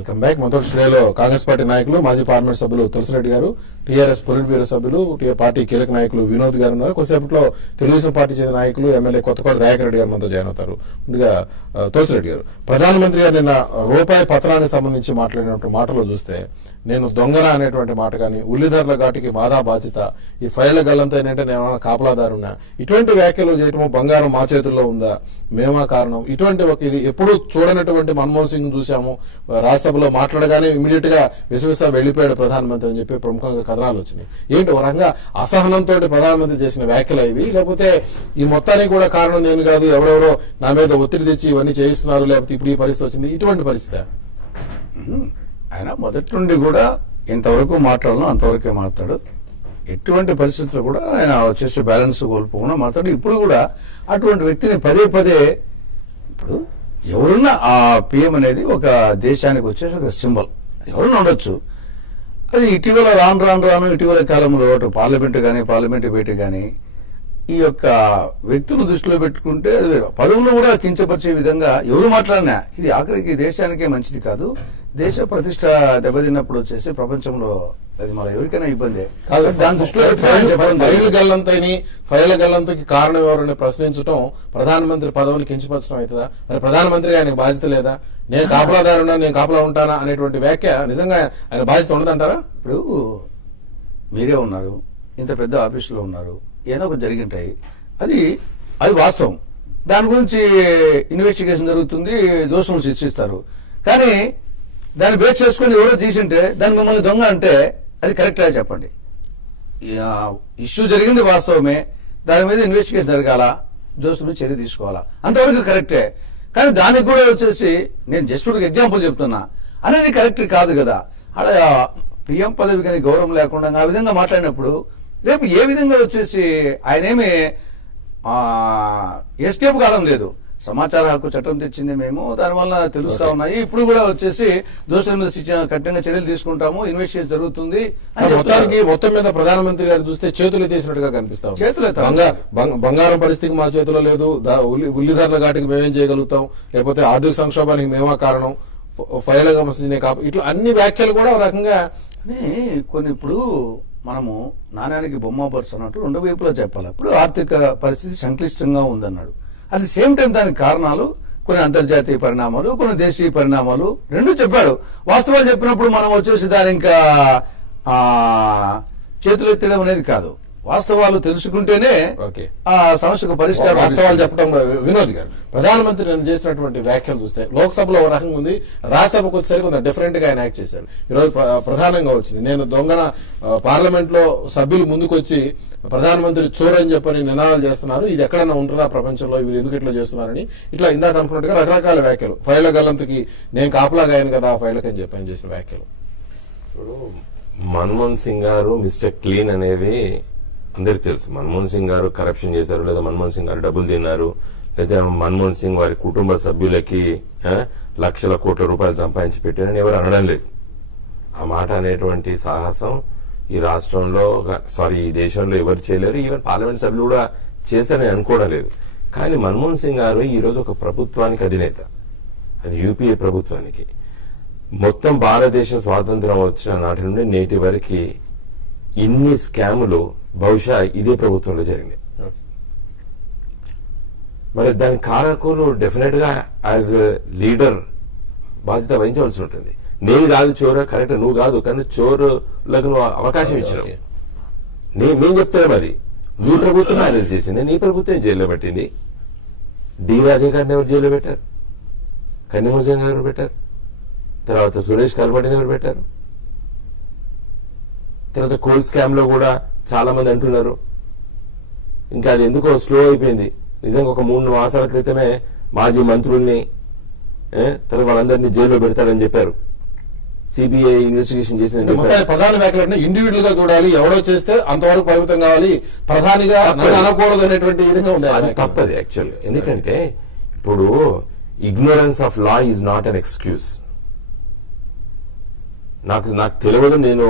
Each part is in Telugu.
Welcome back. మొదటి శ్రేణిలో కాంగ్రెస్ పార్టీ నాయకులు మాజీ పార్లమెంట్ సభ్యులు తులసిరెడ్డి గారు, టీఆర్ఎస్ పొలిట్ బ్యూరో సభ్యులు పార్టీ కీలక నాయకులు వినోద్ గారు ఉన్నారు. కొద్దిసేపట్లో తెలుగుదేశం పార్టీ చెందిన నాయకులు ఎమ్మెల్యే కొత్తకోట దయాకర్ రెడ్డి గారు మనతో జాయిన్ అవుతారు. ముందుగా తులసిరెడ్డి గారు, ప్రధానమంత్రి గారు నిన్న రూపాయి పత్రానికి సంబంధించి మాట్లాడినటువంటి మాటలో చూస్తే నేను దొంగన అనేటువంటి మాట కానీ, ఉల్లిధరల ఘాటికి బాధా బాధ్యత, ఈ ఫైళ్ల గల్లంతా ఏంటంటే నేను కాపలాదారున్నా, ఇటువంటి వ్యాఖ్యలు చేయటము, బంగారం మా చేతుల్లో ఉందా, మేమా కారణం, ఇటువంటి ఒక ఇది ఎప్పుడు చూడనటువంటి మన్మోహన్ సింగ్ చూసాము. రాజ్యసభలో మాట్లాడగానే ఇమీడియట్ గా విశ్వస వెళ్లిపోయాడు ప్రధానమంత్రి అని చెప్పి ప్రముఖంగా కథనాలు వచ్చినాయి. ఏంటి ఒక రకంగా అసహనంతో ప్రధానమంత్రి చేసిన వ్యాఖ్యలు ఇవి, లేకపోతే ఈ మొత్తానికి కూడా కారణం నేను కాదు, ఎవరెవరో నా మీద ఒత్తిడి తెచ్చి ఇవన్నీ చేయిస్తున్నారు, లేకపోతే ఇప్పుడు ఈ పరిస్థితి వచ్చింది, ఇటువంటి పరిస్థితి? ఆయన మొదటి నుండి కూడా ఇంతవరకు మాట్లాడను అంతవరకే మాట్లాడు. ఎటువంటి పరిస్థితుల్లో కూడా ఆయన వచ్చేసి బ్యాలెన్స్ కోల్పోకుండా మాట్లాడు. ఇప్పుడు కూడా అటువంటి వ్యక్తిని పదే పదే, ఇప్పుడు ఎవరున్నా ఆ పిఎం అనేది ఒక దేశానికి వచ్చేసి ఒక సింబల్, ఎవరున్నా ఉండొచ్చు. అది ఇటీవల రాను ఇటీవల కాలంలో అటు పార్లమెంట్ భేటీ కానీ ఈ యొక్క వ్యక్తులను దృష్టిలో పెట్టుకుంటే పదవులను కూడా కించపరిచే విధంగా ఎవరు మాట్లాడినా ఇది ఆఖరికి దేశానికే మంచిది కాదు. దేశ ప్రతిష్ట దెబ్బతిన్నప్పుడు వచ్చేసి ప్రపంచంలో అది మన ఎవరికైనా ఇబ్బంది. దాని దృష్టిలో ఫైళ్ల గల్లంతకి కారణం ఎవరని ప్రశ్నించడం ప్రధానమంత్రి పదవిని కించపరచడం అవుతుందా? మరి ప్రధానమంత్రి ఆయనకు బాధ్యత లేదా? నేను కాపలాదారున్నా, నేను కాపలా ఉంటానా అనేటువంటి వ్యాఖ్య నిజంగా ఆయన బాధ్యత ఉండదంటారా? ఇప్పుడు మీరే ఉన్నారు, ఇంత పెద్ద ఆఫీసులో ఉన్నారు, ఏదో ఒకటి జరిగింటాయి, అది వాస్తవం. దాని గురించి ఇన్వెస్టిగేషన్ జరుగుతుంది, దోషులను శిక్షిస్తారు. కానీ దాన్ని బేస్ చేసుకుని ఎవరో తీసింటే దాన్ని మిమ్మల్ని దొంగ అంటే అది కరెక్టా చెప్పండి? ఇష్యూ జరిగింది వాస్తవమే, దాని మీద ఇన్వెస్టిగేషన్ జరగాల, దోషులు చర్య తీసుకోవాలా, అంతవరకు కరెక్టే. కానీ దానికి కూడా వచ్చేసి నేను జస్ట్ ఒక ఎగ్జాంపుల్ చెప్తున్నా అనేది కరెక్ట్ కాదు కదా. అలా పిఎం పదవి కానీ గౌరవం లేకుండా ఆ విధంగా మాట్లాడినప్పుడు రేపు ఏ విధంగా వచ్చేసి ఆయనేమి ఎస్కేప్ కాలం లేదు. సమాచార హక్కు చట్టం తెచ్చింది మేము, దానివల్ల తెలుస్తా ఉన్నాయి. ఇప్పుడు కూడా వచ్చేసి దోషుల మీద కఠినంగా చర్యలు తీసుకుంటాము, ఇన్వెస్టిగేషన్ జరుగుతుంది. మొత్తం మీద ప్రధానమంత్రి గారు చూస్తే చేతులు ఎత్తేసినట్టుగా కనిపిస్తాం. బంగారం పరిస్థితికి మా చేతిలో లేదు, ఉల్లిధరల ఘాటికి మేమేం చేయగలుగుతాం, లేకపోతే ఆర్థిక సంక్షోభానికి మేమా కారణం, ఫైళ్ల సమస్యనే కాపు, ఇట్లా అన్ని వ్యాఖ్యలు కూడా ఒక రకంగా కొన్ని. ఇప్పుడు మనము నాణ్యానికి బొమ్మ పరుస్తున్నట్టు రెండు వైపులా చెప్పాలి. ఇప్పుడు ఆర్థిక పరిస్థితి సంక్లిష్టంగా ఉందన్నాడు, అట్ ది సేమ్ టైం దానికి కారణాలు కొన్ని అంతర్జాతీయ పరిణామాలు, కొన్ని దేశీయ పరిణామాలు రెండు చెప్పాడు. వాస్తవాలు చెప్పినప్పుడు మనం వచ్చేసి దాని ఇంకా చేతులు ఎత్తడం అనేది కాదు. వాస్తవాలు తెలుసుకుంటేనే ఆ సమస్యకు పరిష్కారం. వాస్తవాలు చెప్పడం. వినోద్ గారు, ప్రధానమంత్రి నేను చేసినటువంటి వ్యాఖ్యలు చూస్తే లోక్సభలో ఒక రకంగా ఉంది, రాజ్యసభకు వచ్చేసరికి కొంత డిఫరెంట్ గా ఆయన యాక్ట్ చేశారు. ఈరోజు ప్రధానంగా వచ్చింది నేను దొంగన, పార్లమెంట్ లో సభ్యులు ముందుకొచ్చి ప్రధానమంత్రి చోరని చెప్పని నినాదాలు చేస్తున్నారు, ఇది ఎక్కడైనా ఉంటుందా ప్రపంచంలో, వీరు ఎందుకు ఇట్లా చేస్తున్నారని, ఇట్లా ఇందాక అనుకున్నట్టుగా రకరకాల వ్యాఖ్యలు. ఫైళ్ల గల్లంతకి నేను కాపలాగా అయ్యాను కదా ఆ ఫైళ్లకి అని చెప్పని చేసిన వ్యాఖ్యలు. మన్మోహన్ సింగ్ గారు మిస్టర్ క్లీన్ అనేది అందరికి తెలుసు. మన్మోహన్ సింగ్ గారు కరప్షన్ చేశారు, లేదా మన్మోహన్ సింగ్ గారు డబ్బులు తిన్నారు, లేదా మన్మోహన్ సింగ్ వారి కుటుంబ సభ్యులకి లక్షల కోట్ల రూపాయలు సంపాదించి పెట్టారని ఎవరు అనడం లేదు. ఆ మాట అనేటువంటి సాహసం ఈ రాష్ట్రంలో ఈ దేశంలో ఎవరు చేయలేరు. ఈవెన్ పార్లమెంట్ సభ్యులు కూడా చేస్తారని అనుకోవడం లేదు. కానీ మన్మోహన్ సింగ్ గారు ఈ రోజు ఒక ప్రభుత్వానికి అధినేత, అది యూపీఏ ప్రభుత్వానికి. మొత్తం భారతదేశం స్వాతంత్రం వచ్చిన నాటి నుండి నేటి వరకు ఇన్ని స్కాములు బహుశా ఇదే ప్రభుత్వంలో జరిగింది. మరి దాని కారకులు డెఫినెట్ గా యాజ్ లీడర్ బాధ్యత వహించవలసి ఉంటుంది. నేను కాదు చోర, కరెక్ట్ నువ్వు కాదు, కానీ చోరులకు నువ్వు అవకాశం ఇచ్చినావు. మేము చెప్తాను అది నీ ప్రభుత్వం అరెస్ట్ చేసింది, నీ ప్రభుత్వం జైల్లో పెట్టింది. డి రాజా గారిని ఎవరు జైల్లో పెట్టారు, కన్నిమోజన్ గారు పెట్టారు, తర్వాత సురేష్ కల్బడిని ఎవరు పెట్టారు, తర్వాత కోల్ స్కామ్ లో కూడా చాలా మంది అంటున్నారు. ఇంకా అది ఎందుకో స్లో అయిపోయింది. నిజంగా ఒక 3 మాసాల క్రితమే మాజీ మంత్రుల్ని తర్వాత వాళ్ళందరినీ జైల్లో పెడతారని చెప్పారు. సిబిఐ ఇన్వెస్టిగేషన్ చేసింది. ప్రధాన వ్యాఖ్యలు ఇండివిజువల్ గా చూడాలి, ఎవడో చేస్తే అంతవరకు పరిమితం కావాలి, ప్రధానిగా అనకూడదు అనేటువంటి విధంగా ఉంది. అది తప్పది యాక్చువల్గా. ఎందుకంటే ఇప్పుడు ignorance of law is not an excuse. నాకు తెలియదు, నేను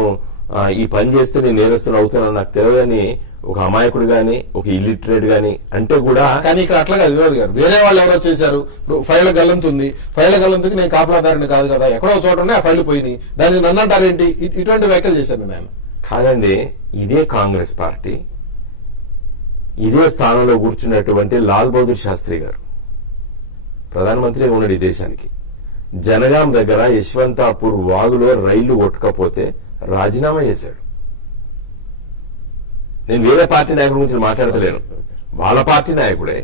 ఈ పని చేస్తే నేను నేరస్తుని అవుతానని నాకు తెలియదని ఒక అమాయకుడు గాని ఒక ఇల్లిటరేట్ గాని అంటే కూడా. కానీ ఇక్కడ అట్లా కాదు వినోద్ గారు, వేరే వాళ్ళు ఎవరో చేశారు. ఇప్పుడు ఫైళ్ళ గల్లంతుంది, ఫైళ్ళ గల్లంతుకి నేను కాపలాదారుని కాదు కదా, ఎక్కడో చోట ఉన్నాయి ఆ ఫైళ్లు పోయినాయి, దాన్ని నన్ను అంటారేంటి? ఇటువంటి వ్యాఖ్యలు చేశాను నేను. కాదండి, ఇదే కాంగ్రెస్ పార్టీ ఇదే స్థానంలో కూర్చున్నటువంటి లాల్ బహదూర్ శాస్త్రి గారు ప్రధానమంత్రి ఉన్నాడు ఈ దేశానికి. జనగాం దగ్గర యశ్వంతాపూర్ వాగులో రైళ్లు కొట్టకపోతే రాజీనామా చేశాడు. నేను వేరే పార్టీ నాయకుడి గురించి మాట్లాడతలేను, వాళ్ళ పార్టీ నాయకుడే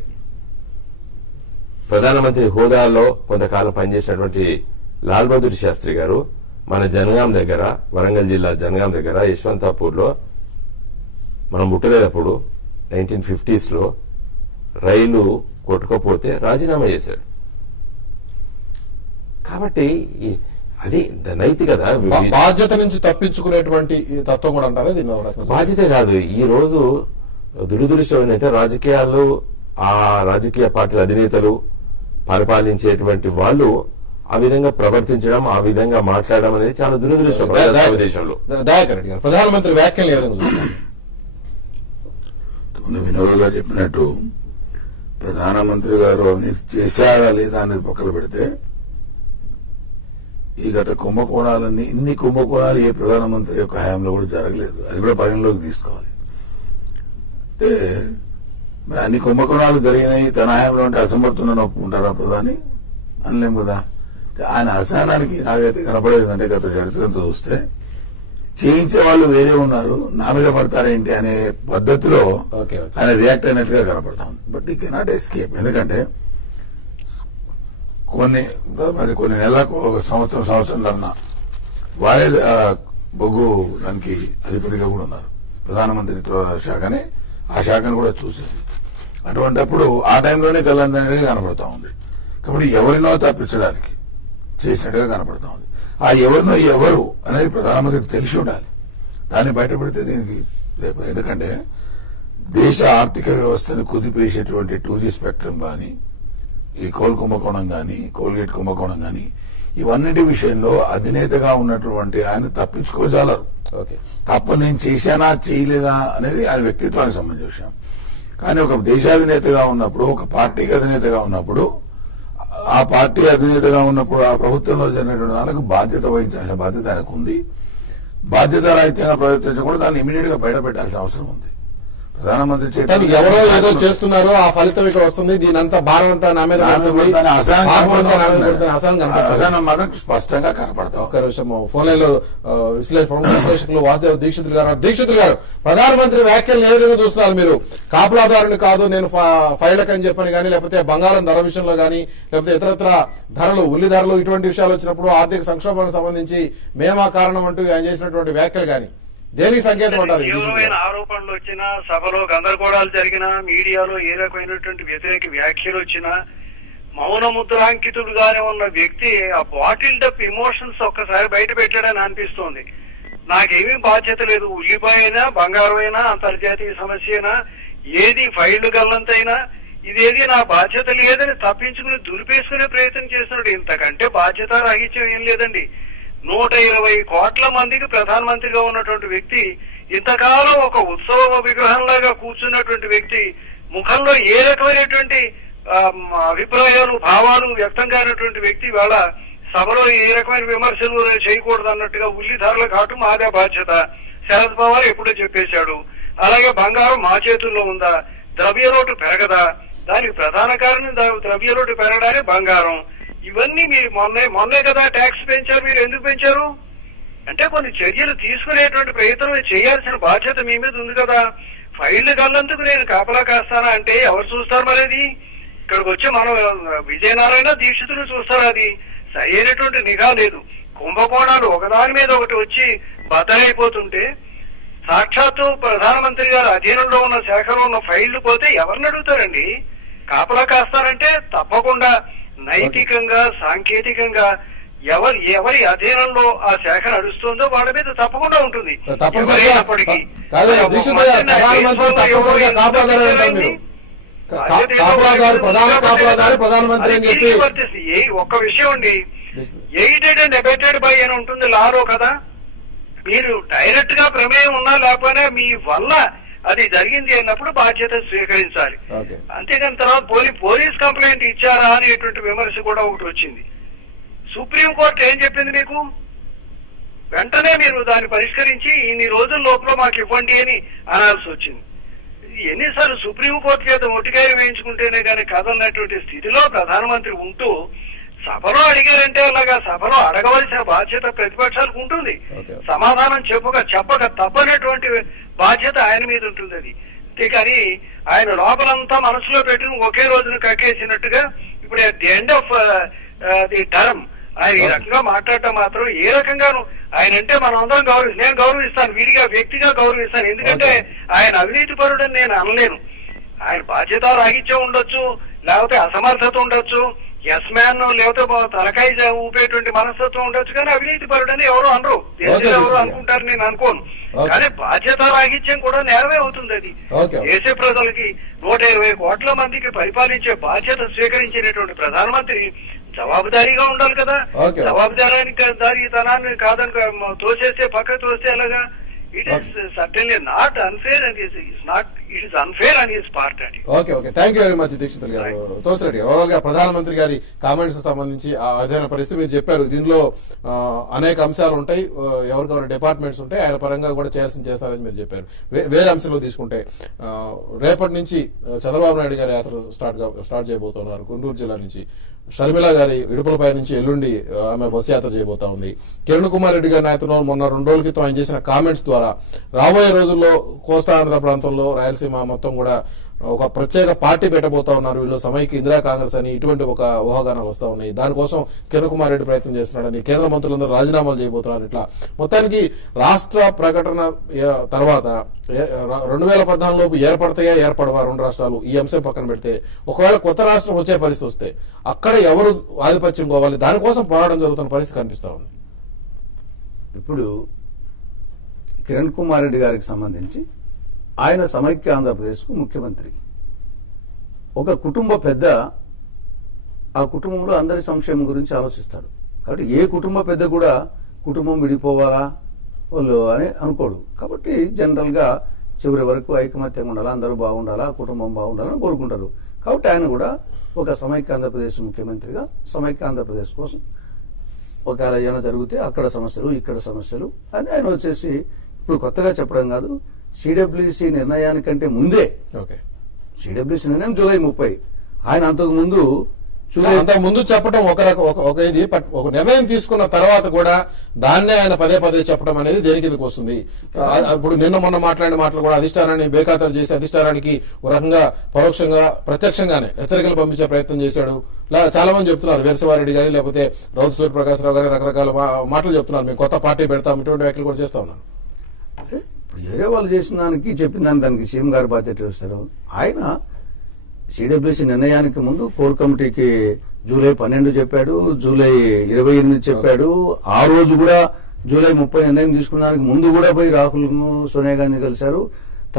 ప్రధానమంత్రి హోదాలో కొంతకాలం పనిచేసినటువంటి లాల్ బహదూర్ శాస్త్రి గారు మన జనగాం దగ్గర, వరంగల్ జిల్లా జనగాం దగ్గర యశ్వంతాపూర్ లో మనం పుట్టలేదప్పుడు 1950s లో రైలు కొట్టుకోపోతే రాజీనామా చేశాడు. కాబట్టి అది నైతికత, బాధ్యత నుంచి తప్పించుకునేటువంటి తత్వం కూడా అంటారా దీన్ని? బాధ్యత కాదు. ఈ రోజు దురదృష్టం ఏంటంటే రాజకీయాలు, ఆ రాజకీయ పార్టీల అధినేతలు, పరిపాలించేటువంటి వాళ్ళు ఆ విధంగా ప్రవర్తించడం, ఆ విధంగా మాట్లాడడం అనేది చాలా దురదృష్టం దేశంలో. దయాకర్ రెడ్డి గారు, ప్రధానమంత్రి వ్యాఖ్యలు ఏ విధంగా వినోద్ గారు చెప్పినట్టు ప్రధానమంత్రి గారు అవినీతి చేశారా లేదా అనేది పక్కన పెడితే, ఈ గత కుంభకోణాలన్నీ, ఇన్ని కుంభకోణాలు ఏ ప్రధానమంత్రి యొక్క హయాంలో కూడా జరగలేదు. అది కూడా పరిగణలోకి తీసుకోవాలి. అంటే మరి అన్ని కుంభకోణాలు జరిగినాయి తన హయాంలో అంటే అసమర్థులను ఒప్పుకుంటారా ప్రధాని? అనలేం కదా. ఆయన అసహనానికి నాకైతే కనపడేదంటే గత చరిత్రతో చూస్తే చేయించే వాళ్ళు వేరే ఉన్నారు, నా మీద పడతారేంటి అనే పద్ధతిలో ఆయన రియాక్ట్ అయినట్టుగా కనపడతా ఉంది. బట్ ఈ కెనాట్ ఎస్కేప్. ఎందుకంటే కొన్ని నెలలకు, ఒక సంవత్సరంన్నర వారే బొగ్గు దానికి అధిపతిగా కూడా ఉన్నారు. ప్రధానమంత్రిత్వ శాఖనే ఆ శాఖను కూడా చూసింది. అటువంటిప్పుడు ఆ టైంలోనే గల్లందనేట్టుగా కనపడతా ఉంది. కాబట్టి ఎవరినో తప్పించడానికి చేసినట్టుగా కనపడతా ఉంది. ఆ ఎవరినో ఎవరు అనేది ప్రధానమంత్రికి తెలిసి ఉండాలి. దాన్ని బయటపెడితే దీనికి, ఎందుకంటే దేశ ఆర్థిక వ్యవస్థను కుదిపేసేటువంటి 2G స్పెక్ట్రమ్ కానీ, ఈ కోల్ కుంభకోణం కానీ, కోల్గేట్ కుంభకోణం కానీ, ఇవన్నిటి విషయంలో అధినేతగా ఉన్నటువంటి ఆయన తప్పించుకోజాలరు. తప్ప నేను చేశానా చేయలేదా అనేది ఆయన వ్యక్తిత్వానికి సంబంధించిన విషయం. కానీ ఒక దేశాధినేతగా ఉన్నప్పుడు, ఒక పార్టీకి అధినేతగా ఉన్నప్పుడు, ఆ పార్టీ అధినేతగా ఉన్నప్పుడు ఆ ప్రభుత్వంలో జరిగినటువంటి దానికి బాధ్యత వహించాల్సిన బాధ్యత ఆయనకు ఉంది. బాధ్యత రహితంగా ప్రవర్తించకుండా దాన్ని ఇమీడియట్ గా బయట పెట్టాల్సిన అవసరం ఉంది. ప్రధానమంత్రి ఎవరో ఏదో చేస్తున్నారో ఆ ఫలితం ఇక్కడ వస్తుంది, దీని అంతా భారం అంతా నా మీద అసహనం మాత్రం స్పష్టంగా కనపడతాం. ఒక్క నిమిషం ఫోన్ లైన్ లో ప్రముఖ విశ్లేషకులు వాసుదేవ్ దీక్షితులు గారు. దీక్షితులు గారు, ప్రధానమంత్రి వ్యాఖ్యలు ఏ విధంగా చూస్తున్నారు మీరు? కాపులాదారుని కాదు నేను ఫైళ్ళకి అని చెప్పని కానీ, లేకపోతే బంగారం ధర విషయంలో కానీ, లేకపోతే ఇతరత్ర ధరలు, ఉల్లి ధరలు, ఇటువంటి విషయాలు వచ్చినప్పుడు ఆర్థిక సంక్షోభానికి సంబంధించి మేమా కారణం అంటూ ఆయన చేసినటువంటి వ్యాఖ్యలు కానీ దేనికి సంకేతం అంటారు? తీవ్రమైన ఆరోపణలు వచ్చినా, సభలో గందరగోళాలు జరిగినా, మీడియాలో ఏ రకమైనటువంటి వ్యతిరేక వ్యాఖ్యలు వచ్చినా, మౌన ముద్రాంకితుడుగానే ఉన్న వ్యక్తి ఆ బాటిల్డ్ అప్ ఇమోషన్స్ ఒక్కసారి బయట పెట్టాడని అనిపిస్తోంది. నాకేమీ బాధ్యత లేదు, ఉల్లిపాయ అయినా, బంగారం అయినా, అంతర్జాతీయ సమస్య అయినా, ఏది ఫైళ్లు గల్లంతైనా ఇదేది నా బాధ్యత లేదని తప్పించుకుని దులిపేసుకునే ప్రయత్నం చేస్తున్నాడు. ఇంతకంటే బాధ్యత రాహిత్యం ఏం లేదండి. 120 కోట్ల మందికి ప్రధానమంత్రిగా ఉన్నటువంటి వ్యక్తి, ఇంతకాలం ఒక ఉత్సవ విగ్రహంలాగా కూర్చున్నటువంటి వ్యక్తి ముఖంలో ఏ రకమైనటువంటి అభిప్రాయాలు, భావాలు వ్యక్తం కానటువంటి వ్యక్తి వాళ్ళ సభలో ఏ రకమైన విమర్శలు చేయకూడదు అన్నట్టుగా ఉల్లి ధరల ఘాటు మాదే బాధ్యత, శరద్ పవార్ ఎప్పుడో చెప్పేశాడు. అలాగే బంగారం మా చేతుల్లో ఉందా, ద్రవ్యలోటు పెరగదా, దానికి ప్రధాన కారణం ద్రవ్యలోటు పెరగడానికి బంగారం. ఇవన్నీ మీరు మొన్నే కదా ట్యాక్స్ పెంచారు, మీరు ఎందుకు పెంచారు అంటే కొన్ని చర్యలు తీసుకునేటువంటి ప్రయత్నం చేయాల్సిన బాధ్యత మీ మీద ఉంది కదా. ఫైళ్లు గల్లందుకు నేను కాపలా కాస్తానా అంటే ఎవరు చూస్తారు? మరి అది ఇక్కడికి వచ్చి మనం విజయనారాయణ దీక్షితులు చూస్తారు. అది సరైనటువంటి నిఘా లేదు. కుంభకోణాలు ఒకదాని మీద ఒకటి వచ్చి బద్దలైపోతుంటే సాక్షాత్తు ప్రధానమంత్రి గారు అధీనంలో ఉన్న శాఖలో ఉన్న ఫైళ్లు పోతే ఎవరిని అడుగుతారండి? కాపలా కాస్తారంటే తప్పకుండా నైతికంగా, సాంకేతికంగా ఎవరి అధీనంలో ఆ శాఖ నడుస్తుందో వాళ్ళ మీద తప్పకుండా ఉంటుంది. ఒక్క విషయం అండి, ఎయిడెడ్ అండ్ అబెటెడ్ బై అని ఉంటుంది లాలో కదా. మీరు డైరెక్ట్ గా ప్రమేయం ఉన్నా లేకపోయినా మీ వల్ల అది జరిగింది అన్నప్పుడు బాధ్యత స్వీకరించాలి. ఓకే. అంతేకాని తర్వాత పోలీస్ కంప్లైంట్ ఇచ్చారా అనేటువంటి విమర్శ కూడా ఒకటి వచ్చింది. సుప్రీంకోర్టు ఏం చెప్పింది మీకు? వెంటనే మీరు దాన్ని పరిష్కరించి ఇన్ని రోజుల లోపల మాకు ఇవ్వండి అని అనాల్సి వచ్చింది. ఎన్నిసార్లు సుప్రీంకోర్టు చేత మొట్టికాయ వేయించుకుంటేనే కానీ కదలనటువంటి స్థితిలో ప్రధానమంత్రి ఉంటూ సభలో అడిగారంటే అలాగా సభలో అడగవలసిన బాధ్యత ప్రతిపక్షాలకు ఉంటుంది. సమాధానం చెప్పక తప్పనటువంటి బాధ్యత ఆయన మీద ఉంటుంది. అది అంతేకాని ఆయన లోపలంతా మనసులో పెట్టుకుని ఒకే రోజున కక్కేసినట్టుగా ఇప్పుడు at the end of the term ఆయన ఈ రకంగా మాట్లాడటం మాత్రం ఏ రకంగాను ఆయన అంటే మనం అందరం నేను గౌరవిస్తాను, వీడిగా వ్యక్తిగా గౌరవిస్తాను. ఎందుకంటే ఆయన అవినీతి పరుడని నేను అనలేను. ఆయన బాధ్యత రాహిత్యం ఉండొచ్చు, లేకపోతే అసమర్థత ఉండొచ్చు, ఎస్ మ్యాన్ లేకపోతే తలకాయ ఊపేటువంటి మనస్తత్వం ఉండొచ్చు, కానీ అవినీతి పరుడని ఎవరు అనరు, ఎవరు అనుకుంటారు నేను అనుకోను. కానీ బాధ్యత రాహిత్యం కూడా నేరమే అవుతుంది. అది దేశ ప్రజలకి 120 కోట్ల మందికి పరిపాలించే బాధ్యత స్వీకరించినటువంటి ప్రధానమంత్రి జవాబుదారీగా ఉండాలి కదా. జవాబుదారీతనాన్ని కాదని తోసేస్తే పక్క తోస్తే అలాగా it is certainly not unfair and it is unfair అని హిస్ పార్ట్ అండి. Okay okay, thank you very much Dikshitulu గారు. తులసిరెడ్డి గారు, ఓవరాల్ గా ప్రధానమంత్రి గారి కామెంట్స్ సంబంధించి ఆ అధ్యయన పరిస్థితి మీరు చెప్పారు. దీనిలో అనేక అంశాలు ఉంటాయి, ఎవరికెవరి డిపార్ట్మెంట్స్ ఉంటాయి, ఆయన పరంగా కూడా చేస్తారని మీరు చెప్పారు. వేరే అంశంలో తీసుకుంటే రేపటి నుంచి చంద్రబాబు నాయుడు గారి యాత్ర స్టార్ట్ చేయబోతున్నారు గుంటూరు జిల్లా నుంచి. షర్మిల గారి ఇడుపులపై నుంచి ఎల్లుండి ఆమె బస్సు యాత్ర చేయబోతా ఉంది. కిరణ్ కుమార్ రెడ్డి గారి నాయకత్వంలో మొన్న 2 రోజుల క్రితం ఆయన చేసిన కామెంట్స్ ద్వారా రాబోయే రోజుల్లో కోస్తాంధ్ర ప్రాంతంలో రాయలసీమ మొత్తం కూడా ఒక ప్రత్యేక పార్టీ పెట్టబోతా ఉన్నారు వీళ్ళు, సమైక్య ఇందిరా కాంగ్రెస్ అని ఇటువంటి ఒక ఊహాగానాలు వస్తా ఉన్నాయి. దానికోసం కిరణ్ కుమార్ రెడ్డి ప్రయత్నం చేస్తున్నాడని, కేంద్ర మంత్రులందరూ రాజీనామాలు చేయబోతున్నారు. ఇట్లా మొత్తానికి రాష్ట్ర ప్రకటన తర్వాత 2014 లోపు ఏర్పడతాయా ఏర్పడవా 2 రాష్ట్రాలు, ఈ అంశం పక్కన పెడితే ఒకవేళ కొత్త రాష్ట్రం వచ్చే పరిస్థితి వస్తే అక్కడ ఎవరు ఆధిపత్యం కోవాలి, దానికోసం పోరాటం జరుగుతున్న పరిస్థితి కనిపిస్తా ఉంది. ఇప్పుడు కిరణ్ కుమార్ రెడ్డి గారికి సంబంధించి ఆయన సమైక్య ఆంధ్రప్రదేశ్కు ముఖ్యమంత్రి. ఒక కుటుంబ పెద్ద ఆ కుటుంబంలో అందరి సంక్షేమం గురించి ఆలోచిస్తాడు. కాబట్టి ఏ కుటుంబ పెద్ద కూడా కుటుంబం విడిపోవాలా వాళ్ళు అని అనుకోడు. కాబట్టి జనరల్ గా చివరి వరకు ఐకమత్యంగా ఉండాలా, అందరూ బాగుండాలా, కుటుంబం బాగుండాలని కోరుకుంటారు. కాబట్టి ఆయన కూడా ఒక సమైక్య ఆంధ్రప్రదేశ్ ముఖ్యమంత్రిగా సమైక్య ఆంధ్రప్రదేశ్ కోసం ఒకవేళ ఏమైనా జరిగితే అక్కడ సమస్యలు ఇక్కడ సమస్యలు అని ఆయన వచ్చేసి ఇప్పుడు కొత్తగా చెప్పడం కాదు, సిడబ్ల్యూసీ నిర్ణయానికంటే ముందే, సిడబ్ల్యూసీ నిర్ణయం జూలై 30, ఆయన అంతకు ముందు చెప్పడం ఒక ఇది ఒక నిర్ణయం తీసుకున్న తర్వాత కూడా దాన్నే ఆయన పదే చెప్పడం అనేది దేని కిందకు వస్తుంది. ఇప్పుడు నిన్న మొన్న మాట్లాడిన మాటలు కూడా అధిష్టానాన్ని బేఖాతరు చేసి అధిష్టానానికి ఒక రకంగా పరోక్షంగా ప్రత్యక్షంగానే హెచ్చరికలు పంపించే ప్రయత్నం చేశాడు. చాలా మంది చెప్తున్నారు, వీరశివారెడ్డి గారి లేకపోతే రౌత్ సూర్యప్రకాశ్రావు గారి రకరకాల మాటలు చెప్తున్నారు, మేము కొత్త పార్టీ పెడతాం, ఇటువంటి వ్యాఖ్యలు కూడా చేస్తా ఉన్నాను. వేరే వాళ్ళు చేసిన దానికి చెప్పిన దానికి సీఎం గారు బాధ్యత వస్తారు. ఆయన సిడబ్ల్యూసీ నిర్ణయానికి ముందు కోర్ కమిటీకి జూలై 12 చెప్పాడు, జూలై 28 చెప్పాడు. ఆ రోజు కూడా జూలై 30 నిర్ణయం తీసుకున్నానికి ముందు కూడా పోయి రాహుల్ సోనియా గాంధీ కలిశారు.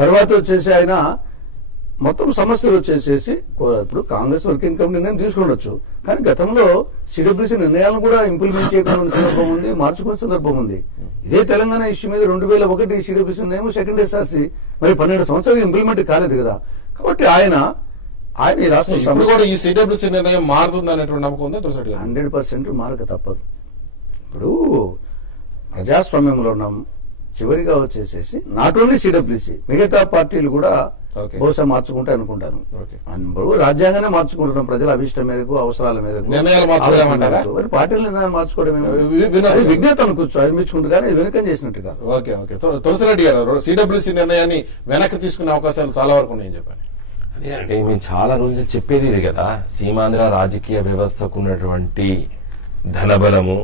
తర్వాత వచ్చేసి ఆయన మొత్తం సమస్యలు వచ్చేసేసి ఇప్పుడు కాంగ్రెస్ వర్కింగ్ కమిటీ నిర్ణయం తీసుకుండొచ్చు, కానీ గతంలో సిడబ్ల్యూసీ నిర్ణయాలను కూడా ఇంప్లిమెంట్ చేయకుండా సందర్భం ఉంది, మార్చుకునే సందర్భం ఉంది. ఇదే తెలంగాణ ఇష్యూ మీద 2001 సిడబ్ల్యూసీ నిర్ణయం, సెకండ్ ఎస్ఆర్సీ మరి 12 సంవత్సరాలు ఇంప్లిమెంట్ కాలేదు కదా. కాబట్టి ఆయన ఈ రాష్ట్రం ఇప్పుడు కూడా ఈ సిడబ్ల్యూసీ నిర్ణయం మారుతుంది అనేటువంటి నమ్మకం ఉంది. 100% మారక తప్పదు. ఇప్పుడు ప్రజాస్వామ్యంలో ఉన్నాం. చివరిగా వచ్చేసేసి నాట్ ఓన్లీ సిడబ్ల్యూసీ, మిగతా పార్టీలు కూడా బహుశా మార్చుకుంటే అనుకుంటాను. ఇప్పుడు రాజ్యాంగానే మార్చుకుంటున్నాం ప్రజల అభిష్టం మేరకు, అవసరాల మేరకు. మరి పార్టీల నిర్ణయాలు మార్చుకోవడం విజ్ఞత అనుకోవచ్చు, అనిపించుకుంటూ కానీ వెనకం చేసినట్టుగా. ఓకే ఓకే, తులసిరెడ్డి గారు సిడబ్ల్యూసీ నిర్ణయాన్ని వెనక్కి తీసుకునే అవకాశాలు చాలా వరకు ఉన్నాయని చెప్పాను. అదే అంటే మేము చాలా రోజులు చెప్పేది ఇది కదా, సీమాంధ్ర రాజకీయ వ్యవస్థకు ఉన్నటువంటి ధనబలము,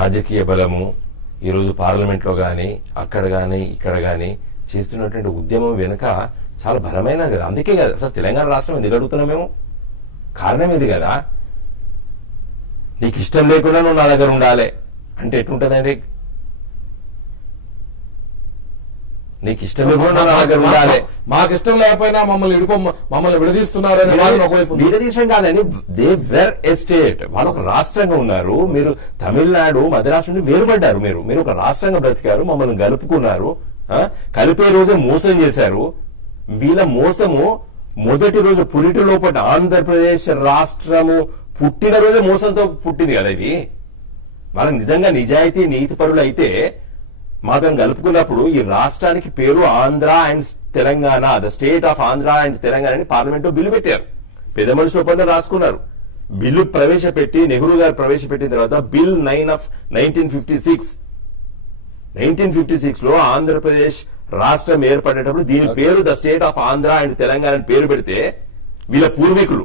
రాజకీయ బలము ఈరోజు పార్లమెంట్ లో గాని అక్కడ గాని ఇక్కడ గాని చేస్తున్నటువంటి ఉద్యమం వెనుక చాలా బలమైనది కదా. అందుకే కదా అసలు తెలంగాణ రాష్ట్రం ఎందుకు అడుగుతున్నాం మేము, కారణం ఇది కదా. నీకు ఇష్టం లేకుండా నువ్వు నా దగ్గర ఉండాలి అంటే ఎట్లుంటదండి? నీకు ఇష్టం లేకుండా నా దగ్గర ఉండాలి. మాకు ఇష్టం లేకపోయినా మమ్మల్ని విడదీస్తున్నారని వాళ్ళు ఒకవైపు విడదీయడం కాదని దే వెర్ ఎ స్టేట్, వాళ్ళు ఒక రాష్ట్రంగా ఉన్నారు. మీరు తమిళనాడు మద్రాసు నుండి వేరుపడ్డారు. మీరు ఒక రాష్ట్రంగా బ్రతికారు, మమ్మల్ని కలుపుకున్నారు. కలిపే రోజే మోసం చేశారు. వీళ్ళ మోసము మొదటి రోజు పురిటి లోపల ఆంధ్రప్రదేశ్ రాష్ట్రము పుట్టిన రోజే మోసంతో పుట్టింది కదా ఇది. వాళ్ళకి నిజంగా నిజాయితీ నీతి పరులు అయితే మాతో కలుపుకున్నప్పుడు ఈ రాష్ట్రానికి పేరు Andhra and Telangana, the state of Andhra and Telangana అని పార్లమెంట్ లో బిల్లు పెట్టారు. పెద్ద మనుషుల ఒప్పందం రాసుకున్నారు. బిల్లు ప్రవేశపెట్టి నెహ్రూ గారు ప్రవేశపెట్టిన తర్వాత బిల్ 9 ఆఫ్ 1956 లో ఆంధ్రప్రదేశ్ రాష్ట్రం ఏర్పడేటప్పుడు దీని పేరు the state of Andhra and Telangana అని పేరు పెడితే వీళ్ళ పూర్వీకులు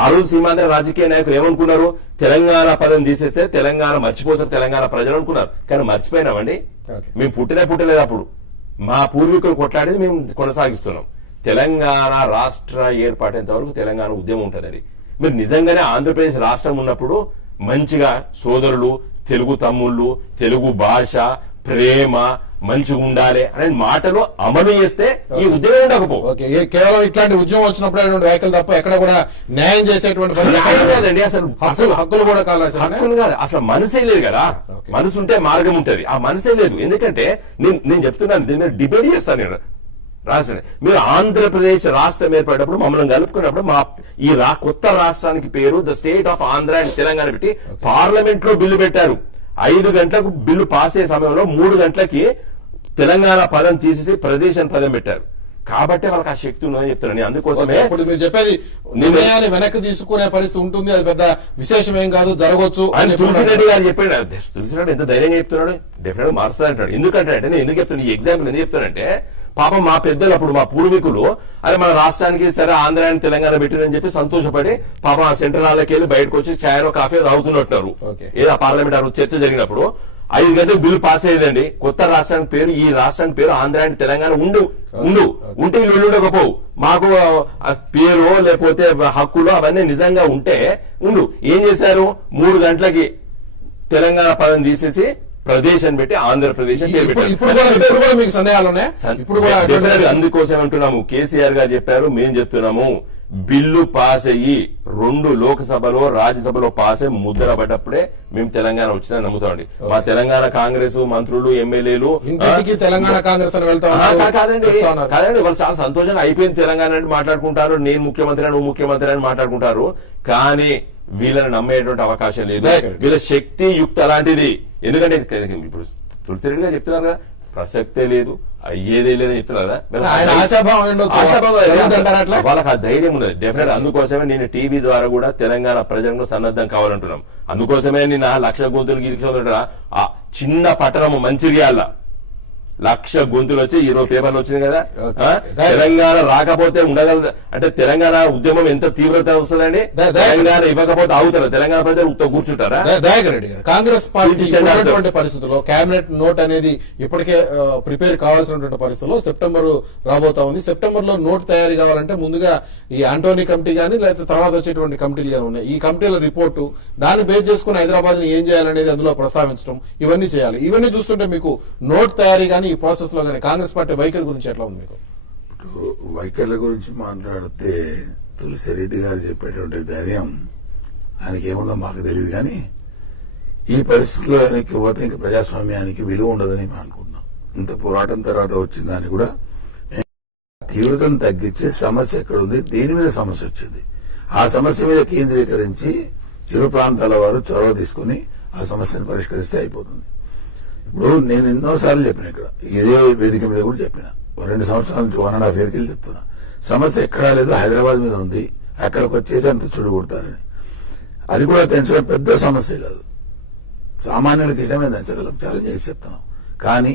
ఆ రోజు సీమాంధ్ర రాజకీయ నాయకులు ఏమనుకున్నారు, తెలంగాణ పదం తీసేస్తే తెలంగాణ మర్చిపోతారు తెలంగాణ ప్రజలు అనుకున్నారు. కానీ మర్చిపోయినామండి. మేము పుట్టలేదు అప్పుడు. మా పూర్వీకులు కొట్లాడేది మేము కొనసాగిస్తున్నాం. తెలంగాణ రాష్ట్ర ఏర్పాటైనంత వరకు తెలంగాణ ఉద్యమం ఉంటుందండి. మీరు నిజంగానే ఆంధ్రప్రదేశ్ రాష్ట్రం ఉన్నప్పుడు మంచిగా సోదరులు, తెలుగు తమ్ముళ్ళు, తెలుగు భాష, ప్రేమ, మంచిగా ఉండాలి అనే మాటలు అమలు చేస్తే ఈ ఉద్యమం ఉండకపో. కేవలం ఇట్లాంటి ఉద్యమం వచ్చినప్పుడు వ్యాఖ్యలు తప్ప ఎక్కడ కూడా న్యాయం చేసేటువంటి కాదండి. అసలు హక్కులు కూడా కాదు, అసలు మనసే లేదు కదా. మనసు ఉంటే మార్గం ఉంటది, ఆ మనసే లేదు. ఎందుకంటే నేను చెప్తున్నాను, దీని మీద డిబేట్ చేస్తాను నేను. రాష్ట్రం మీరు ఆంధ్రప్రదేశ్ రాష్ట్రం ఏర్పడేటప్పుడు మమ్మల్ని కలుపుకున్నప్పుడు ఈ కొత్త రాష్ట్రానికి పేరు the state of Andhra and Telangana పెట్టి పార్లమెంట్ లో బిల్లు పెట్టారు. 5 గంటలకు బిల్లు పాస్ అయ్యే సమయంలో 3 గంటలకి తెలంగాణ పదం తీసేసి ప్రదేశ్ అని పదం పెట్టారు. కాబట్టి వాళ్ళకి ఆ శక్తి ఉందని చెప్తున్నాను. అందుకోసమే ఇప్పుడు మీరు చెప్పేది నిర్ణయాన్ని వెనక్కి తీసుకునే పరిస్థితి ఉంటుంది, అది పెద్ద విశేషం ఏం కాదు, జరగవచ్చు అని తులసిరెడ్డి గారు చెప్పాడు. తులసిరెడ్డి ఎంత ధైర్యంగా చెప్తున్నాడు, డెఫినెట్ గా మారుస్తా అంటాడు. ఎందుకంటే నేను ఎందుకు చెప్తాను, ఈ ఎగ్జాంపుల్ ఎందుకు చెప్తానంటే, పాపం మా పెద్దలు అప్పుడు మా పూర్వీకులు అదే మన రాష్ట్రానికి సరే ఆంధ్ర అండ్ తెలంగాణ పెట్టినని చెప్పి సంతోషపడి పాపం ఆ సెంట్రల్ హాల్లోకి వెళ్ళి బయటకు వచ్చి ఛాయో కాఫీ తాగుతున్నట్టున్నారు. ఏదో పార్లమెంట్ ఆ చర్చ జరిగినప్పుడు 5 గంటలకు బిల్లు పాస్ అయ్యేదండి. కొత్త రాష్ట్రానికి పేరు, ఈ రాష్ట్రానికి పేరు ఆంధ్ర అండ్ తెలంగాణ ఉంటే వీళ్ళు ఉండకపోవు. మాకు పేరు లేకపోతే హక్కులు అవన్నీ నిజంగా ఉంటే ఏం చేశారు, 3 గంటలకి తెలంగాణ పదం తీసేసి ప్రదేశ్ అని పెట్టి ఆంధ్రప్రదేశ్ అని పేరు పెట్టారు. అందుకోసం అంటున్నాము, కేసీఆర్ గారు చెప్పారు, మేం చెప్తున్నాము, బిల్లు పాస్ అయ్యి 2 లోక్సభలో రాజ్యసభలో పాస్ అయ్యి ముద్ర పడ్డప్పుడే మేము తెలంగాణ వచ్చిందని నమ్ముతామండి. మా తెలంగాణ కాంగ్రెస్ మంత్రులు, ఎమ్మెల్యేలు తెలంగాణ కాంగ్రెస్ కాదండి వాళ్ళు చాలా సంతోషంగా అయిపోయింది తెలంగాణ అని మాట్లాడుకుంటారు. నేను ముఖ్యమంత్రి, నువ్వు ముఖ్యమంత్రి అని మాట్లాడుకుంటారు. కానీ వీళ్ళని నమ్మేటువంటి అవకాశం లేదు. వీళ్ళ శక్తి యుక్తి అలాంటిది. ఎందుకంటే ఇప్పుడు తులసిరెడ్డి గారు చెప్తున్నారు కదా, ప్రసక్తే లేదు, అయ్యేదే లేదని చెప్తున్నారు కదా, వాళ్ళకి ఆ ధైర్యం ఉన్నది డెఫినెట్. అందుకోసమే నేను టీవీ ద్వారా కూడా తెలంగాణ ప్రజలకు సన్నద్ధం కావాలంటున్నాం. అందుకోసమే నేను 1,00,000 గొంతులు ఆ చిన్న పట్టణము మంచిర్యాల 1,00,000 గొంతులు వచ్చి ఈరోజు పేపర్లు వచ్చింది కదా. తెలంగాణ రాకపోతే ఉండగలదు అంటే తెలంగాణ ఉద్యమం ఎంత తీవ్రత వస్తుందండి. తెలంగాణ ఇవ్వకపోతే ఆగుతారా తెలంగాణ ప్రజలు కూర్చుంటారా? దయాకర్ రెడ్డి గారు, కాంగ్రెస్ పార్టీ పరిస్థితుల్లో కేబినెట్ నోట్ అనేది ఇప్పటికే ప్రిపేర్ కావాల్సినటువంటి పరిస్థితుల్లో సెప్టెంబర్ రాబోతా ఉంది. సెప్టెంబర్ లో నోట్ తయారీ కావాలంటే ముందుగా ఈ ఆంటోనీ కమిటీ గానీ లేకపోతే తర్వాత వచ్చేటువంటి కమిటీలు గానీ ఉన్నాయి. ఈ కమిటీల రిపోర్టు దాన్ని బేస్ చేసుకుని హైదరాబాద్ ని ఏం చేయాలనేది అందులో ప్రస్తావించడం, ఇవన్నీ చేయాలి. ఇవన్నీ చూస్తుంటే మీకు నోట్ తయారీ గానీ ఈ ప్రాసెస్ లో కానీ కాంగ్రెస్ పార్టీ వైఖరి గురించి ఎట్లా ఉంది మీకు? వైఖరి గురించి మాట్లాడితే తులసిరెడ్డి గారు చెప్పేటువంటి ధైర్యం ఆయనకి ఏముందో మాకు తెలియదు. కానీ ఈ పరిస్థితిలో ఆయనకి పోతే ఇంకా ప్రజాస్వామ్యానికి విలువ ఉండదని మేము అనుకుంటున్నాం. ఇంత పోరాటం తర్వాత వచ్చిన దాన్ని కూడా తీవ్రతను తగ్గించి సమస్య ఎక్కడుంది, దేని మీద సమస్య వచ్చింది, ఆ సమస్య మీద కేంద్రీకరించి ఇరు ప్రాంతాల వారు చొరవ తీసుకుని ఆ సమస్యను పరిష్కరిస్తే అయిపోతుంది. ఇప్పుడు నేను ఎన్నోసార్లు చెప్పిన, ఇక్కడ ఇదే వేదిక మీద కూడా చెప్పిన, 2 సంవత్సరాల నుంచి 1.5 years కి చెప్తున్నా, సమస్య ఎక్కడా లేదు, హైదరాబాద్ మీద ఉంది, అక్కడికి వచ్చేసి అంత చుడుకొడతారని. అది కూడా తెంచడం పెద్ద సమస్య కాదు, సామాన్యులకి ఇష్టమే తెంచగలం, ఛాలెంజ్ చేసి చెప్తున్నాం. కానీ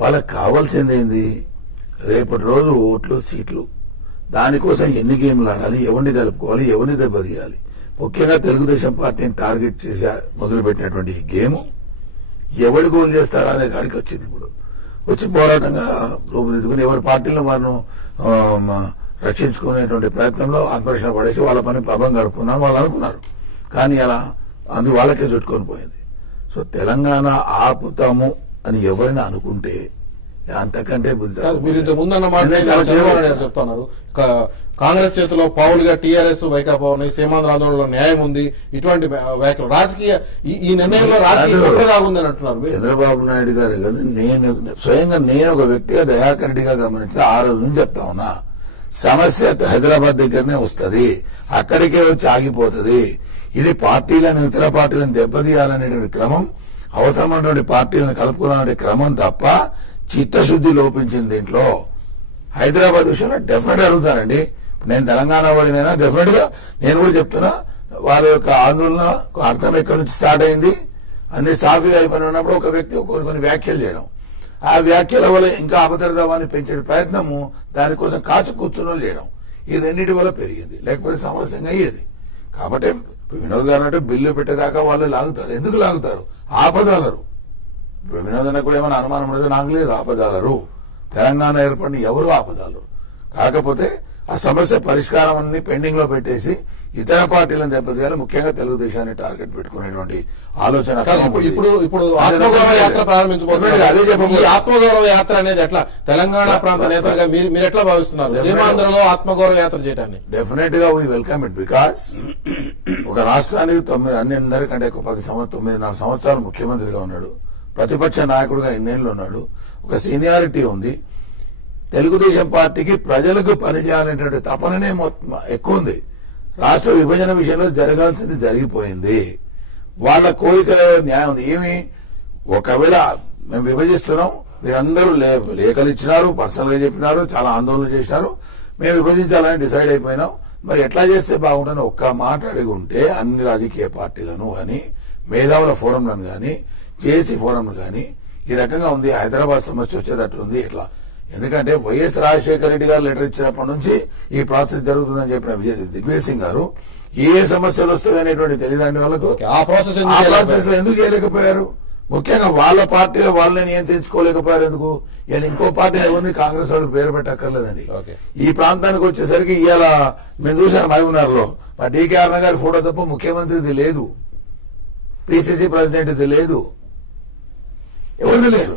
వాళ్ళకి కావాల్సింది ఏంది, రేపటి రోజు ఓట్లు, సీట్లు, దానికోసం ఎన్ని గేమ్లు ఆడాలి, ఎవరిని కలుపుకోవాలి, ఎవరిని దెబ్బతీయాలి. ముఖ్యంగా తెలుగుదేశం పార్టీని టార్గెట్ చేసి మొదలుపెట్టినటువంటి ఈ గేమ్ ఎవరి గోల్ చేస్తాడా అనే కాడికి వచ్చింది. ఇప్పుడు వచ్చి పోరాటంగా రూపుదిద్దుకుని ఎవరి పార్టీలో వారిని రక్షించుకునేటువంటి ప్రయత్నంలో ఆత్మరక్షణ పడేసి వాళ్ళ పని పాపం గడుపుకున్నాను వాళ్ళు అనుకున్నారు. కానీ అలా వాళ్ళకే చుట్టుకొని పోయింది. సో తెలంగాణ ఆపుతాము అని ఎవరైనా అనుకుంటే అంతకంటే బుద్ధి కాదు, మీరు ఇంత ముందన్న మాట చంద్రబాబు నాయుడు గారు చెప్తున్నారు, కాంగ్రెస్ చేతిలో పావులుగా టీఆర్ఎస్ వైకాపా ఉన్నాయి, సీమాంధ్ర ఆందోళనలో న్యాయం ఉంది, ఇటువంటి వ్యాఖ్యలు రాజకీయ ఈ నిర్ణయంలో రాజకీయ కుట్ర దాగుందని అంటున్నారు. చంద్రబాబు నాయుడు గారు కదా, స్వయంగా నేను ఒక వ్యక్తిగా దయాకర్ రెడ్డిగా గమనించి ఆ రోజు నుంచి చెప్తా ఉన్నా, సమస్య హైదరాబాద్ దగ్గరనే వస్తుంది, అక్కడికే వచ్చి ఆగిపోతుంది. ఇది పార్టీలను ఇతర పార్టీలను దెబ్బతీయాలనేటువంటి క్రమం, అవసరమైనటువంటి పార్టీలను కలుపుకునే క్రమం తప్ప చిత్తశుద్ధి లోపించింది దీంట్లో. హైదరాబాద్ విషయంలో డెఫినెట్ అడుగుతానండి. నేను తెలంగాణ వాడినైనా డెఫినెట్ గా నేను కూడా చెప్తున్నా, వారి యొక్క ఆందోళన అర్థం ఎక్కడి నుంచి స్టార్ట్ అయింది, అన్ని సాఫీగా అయిపోయి ఉన్నప్పుడు ఒక వ్యక్తి కొన్ని వ్యాఖ్యలు చేయడం, ఆ వ్యాఖ్యల వల్ల ఇంకా అభద్రతావాన్ని పెంచే ప్రయత్నము, దానికోసం కాచు కూర్చుని చేయడం, ఈ రెండింటి వల్ల పెరిగింది. లేకపోతే సమస్యంగా అయ్యేది. కాబట్టి వినోద్ గారు అంటే బిల్లు పెట్టేదాకా వాళ్ళు లాగుతారు. ఎందుకు లాగుతారు? ఆపదాలరు. ఇప్పుడు వినోద్ అన్న కూడా ఏమైనా అనుమానం ఉండదు, నాకు లేదు. ఆపదాలరు తెలంగాణ ఏర్పడిన ఎవరు ఆపదాలరు. కాకపోతే ఆ సమస్య పరిష్కారం అన్ని పెండింగ్ లో పెట్టేసి ఇతర పార్టీలను దెబ్బతీయాలి, ముఖ్యంగా తెలుగుదేశాన్ని టార్గెట్ పెట్టుకునేటువంటి ఆలోచన. ఇప్పుడు ఆత్మగౌరవ యాత్ర ప్రారంభించబోతున్నారు. అదే చెప్పండి. ఈ ఆత్మగౌరవ యాత్ర అనేది ఎట్లా తెలంగాణ ప్రాంత నేతగా మీరు ఎట్లా భావిస్తున్నారు సీమాంధ్రలో ఆత్మగౌరవ యాత్ర చేయడాన్ని? డెఫినెట్ గా వీ వెల్కమ్ ఇట్. బికాస్ ఒక రాష్ట్రానికి 9 ఎక్కువ 9.5 సంవత్సరాలు ముఖ్యమంత్రిగా ఉన్నాడు, ప్రతిపక్ష నాయకుడిగా ఇన్నేళ్లు ఉన్నాడు, ఒక సీనియారిటీ ఉంది. తెలుగుదేశం పార్టీకి ప్రజలకు పనిచేయాలనేటువంటి తపననే ఎక్కువ ఉంది. రాష్ట్ర విభజన విషయంలో జరగాల్సింది జరిగిపోయింది. వాళ్ళ కోరికల న్యాయం ఉంది. ఏమి ఒకవేళ మేము విభజిస్తున్నాం, మీరందరూ లేఖలు ఇచ్చినారు, పర్సనల్ గా చెప్పినారు, చాలా ఆందోళన చేసినారు, మేము విభజించాలని డిసైడ్ అయిపోయినాం, మరి ఎట్లా చేస్తే బాగుంటుందని ఒక్క మాట అడిగి ఉంటే అన్ని రాజకీయ పార్టీలను కానీ, మేధావుల ఫోరంలను కానీ, జేఏసీ ఫోరంను కానీ, ఈ రకంగా ఉంది. హైదరాబాద్ సమస్య వచ్చేటట్టు ఉంది. ఎట్లా? ఎందుకంటే వైఎస్ రాజశేఖర రెడ్డి గారు లెటర్ ఇచ్చినప్పటి నుంచి ఈ ప్రాసెస్ జరుగుతుందని చెప్పిన దిగ్విజయ్ సింగ్ గారు ఏ సమస్యలు వస్తాయనేటువంటి తెలియదండి వాళ్ళకు. ఆ ప్రాసెస్ లో ఎందుకు చేయలేకపోయారు? ముఖ్యంగా వాళ్ళ పార్టీలో వాళ్ళని నియంత్రించుకోలేకపోయారు. ఎందుకు? ఇలా ఇంకో పార్టీ ఉంది, కాంగ్రెస్ వాళ్ళకి పేరు పెట్టక్కర్లేదండి. ఈ ప్రాంతానికి వచ్చేసరికి ఇవాళ మేము చూసాను మహబూబ్నగర్లో మా డీకే అరుణ గారి ఫోటో తప్ప ముఖ్యమంత్రిది లేదు, పిసిసి ప్రెసిడెంట్ది లేదు, ఎవరిది లేదు.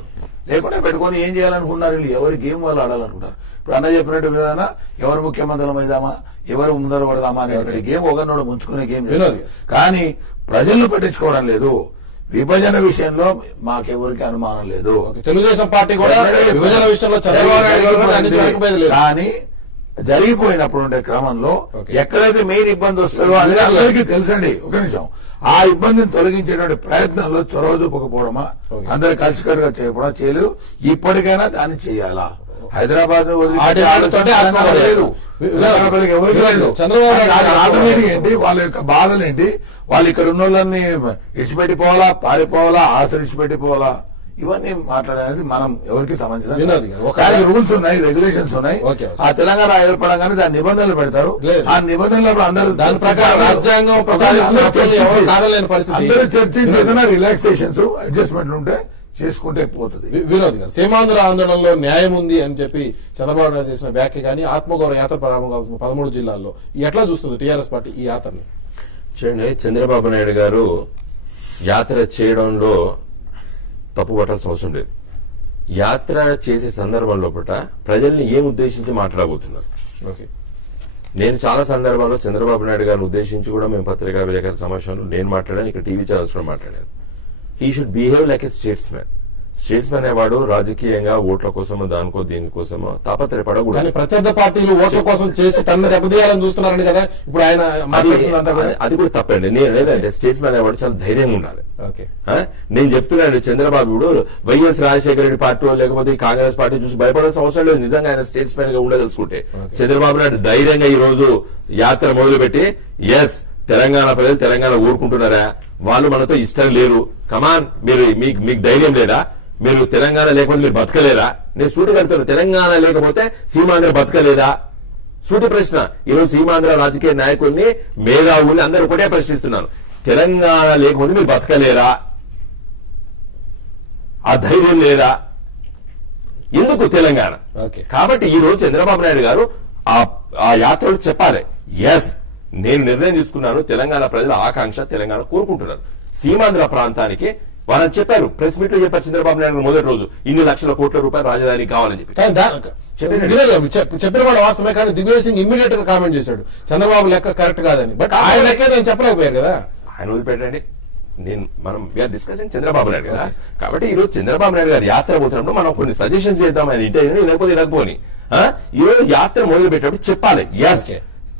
లేకుండా పెట్టుకొని ఏం చేయాలనుకున్నారు వీళ్ళు? ఎవరి గేమ్ వాళ్ళు ఆడాలనుకుంటారు. ఇప్పుడు అన్న చెప్పినట్టు విధాన ఎవరు ముఖ్యమంత్రులం అయిదామా, ఎవరు ముందర పడదామా అనేటువంటి గేమ్ ఒకరినోడు ముంచుకునే గేమ్. కానీ ప్రజలను పట్టించుకోవడం లేదు. విభజన విషయంలో మాకెవరికి అనుమానం లేదు. తెలుగుదేశం పార్టీ కూడా విభజన విషయంలో కానీ జరిగిపోయినప్పుడు ఉండే క్రమంలో ఎక్కడైతే మెయిన్ ఇబ్బంది వస్తుందో అనేది అందరికీ తెలుసండి. ఒక నిమిషం, ఆ ఇబ్బందిని తొలగించేటువంటి ప్రయత్నంలో చొరవ చూపకపోవడమా, అందరు కలిసికట్టుగా చేయకపోవడం చేయలేదు. ఇప్పటికైనా దాన్ని చేయాలా? హైదరాబాద్ లేదు, ఎవరికి లేదు. ఆల్టర్నేటివ్ ఏంటి? వాళ్ళ యొక్క బాధలు ఏంటి? వాళ్ళు ఇక్కడ ఉన్న వాళ్ళని ఇడిచిపెట్టిపోవాలా, పారిపోవాలా, ఆశలు ఇడిచిపెట్టిపోవాలా? ఇవన్నీ మాట్లాడేది మనం ఎవరికి సమంజసం. రూల్స్ ఉన్నాయి, రెగ్యులేషన్స్ ఉన్నాయి. ఆ తెలంగాణ ఏర్పడగానే దాని నిబంధనలు పెడతారు. ఆ నిబంధనలు అందరూ దాని ప్రకారం రాజ్యాంగం అందరూ చర్చించి ఏదైనా రిలాక్సేషన్స్ అడ్జస్ట్మెంట్లు ఉంటే చేసుకుంటే పోతుంది. వినోద్ గారు, సీమాంధ్ర ఆందోళనలో న్యాయం ఉంది అని చెప్పి చంద్రబాబు నాయుడు చేసిన వ్యాఖ్య కానీ ఆత్మగౌరవ యాత్ర ప్రారంభంగా 13 జిల్లాల్లో ఎట్లా చూస్తుంది టీఆర్ఎస్ పార్టీ ఈ యాత్రని? చూడండి, చంద్రబాబు నాయుడు గారు యాత్ర చేయడంలో తప్పు పట్టాల్సిన అవసరం లేదు. యాత్ర చేసే సందర్భంలో పూట ప్రజల్ని ఏం ఉద్దేశించి మాట్లాడబోతున్నారు? నేను చాలా సందర్భాల్లో చంద్రబాబు నాయుడు గారిని ఉద్దేశించి కూడా మేము పత్రికా విలేకరుల సమావేశంలో నేను మాట్లాడాను, ఇక్కడ టీవీ ఛానల్స్ లో మాట్లాడాను. He should behave like a states man. States man అనేవాడు రాజకీయంగా ఓట్ల కోసమో దానికో దీనికోసమో తాపత్రయపడకూడదు. కానీ ప్రత్యర్థ పార్టీలు ఓట్ల కోసం చేసి తన దెబ్బతీయాలని చూస్తున్నారని కదా ఇప్పుడు ఆయన. అది కూడా తప్పండి. నేను లేదంటే స్టేట్స్ మ్యాన్ అనేవాడు చాలా ధైర్యంగా ఉండాలి. నేను చెప్తున్నాను, చంద్రబాబు వైఎస్ రాజశేఖర రెడ్డి పార్టీ లేకపోతే కాంగ్రెస్ పార్టీ చూసి భయపడాల్సిన అవసరం లేదు. నిజంగా ఆయన స్టేట్స్ మ్యాన్ గా ఉండదలుచుకుంటే చంద్రబాబు నాయుడు ధైర్యంగా ఈ రోజు యాత్ర మొదలుపెట్టి ఎస్ తెలంగాణ ప్రజలు తెలంగాణ ఊరుకుంటున్నారా, వాళ్ళు మనతో ఇష్టం లేరు, కమాన్ మీరు మీకు ధైర్యం లేదా, మీరు తెలంగాణ లేకపోతే మీరు బతకలేరా? నేను సూటి కడుతున్నాను, తెలంగాణ లేకపోతే సీమాంధ్ర బతకలేదా? సూటి ప్రశ్న. ఈరోజు సీమాంధ్ర రాజకీయ నాయకుల్ని, మేధావుల్ని అందరూ ఒకటే ప్రశ్నిస్తున్నాను, తెలంగాణ లేకపోతే మీరు బతకలేరా? ఆ ధైర్యం లేదా? ఎందుకు తెలంగాణ? కాబట్టి ఈ రోజు చంద్రబాబు నాయుడు గారు ఆ యాత్రలో చెప్పాలి, ఎస్ నేను నిర్ణయం తీసుకున్నాను, తెలంగాణ ప్రజల ఆకాంక్ష తెలంగాణ కోరుకుంటున్నారు, సీమాంధ్ర ప్రాంతానికి వాళ్ళని చెప్పారు, ప్రెస్ మీట్ లో చెప్పారు చంద్రబాబు నాయుడు మొదటి రోజు ఇన్ని లక్షల కోట్ల రూపాయలు రాజధానికి కావాలని చెప్పి. కానీ చెప్పిన మాట వాస్తవమే, కానీ దిగ్విజయ్ సింగ్ ఇమ్మీడియట్ గా కామెంట్ చేశాడు చంద్రబాబు లెక్క కరెక్ట్ కాదని. బట్ ఆయన లెక్క నేను చెప్పలేకపోయారు కదా. ఆయన వదిలిపెట్టండి, మనం వీఆర్ డిస్కసింగ్ చంద్రబాబు నాయుడు కదా. కాబట్టి ఈ రోజు చంద్రబాబు నాయుడు గారు యాత్ర పోతున్నప్పుడు మనం కొన్ని సజెషన్స్ చేద్దాం, ఆయన ఇంటర్వ్యూ లేకపోతే ఇవ్వకపోని. ఈ రోజు యాత్ర మొదలు పెట్టినప్పుడు చెప్పాలి, ఎస్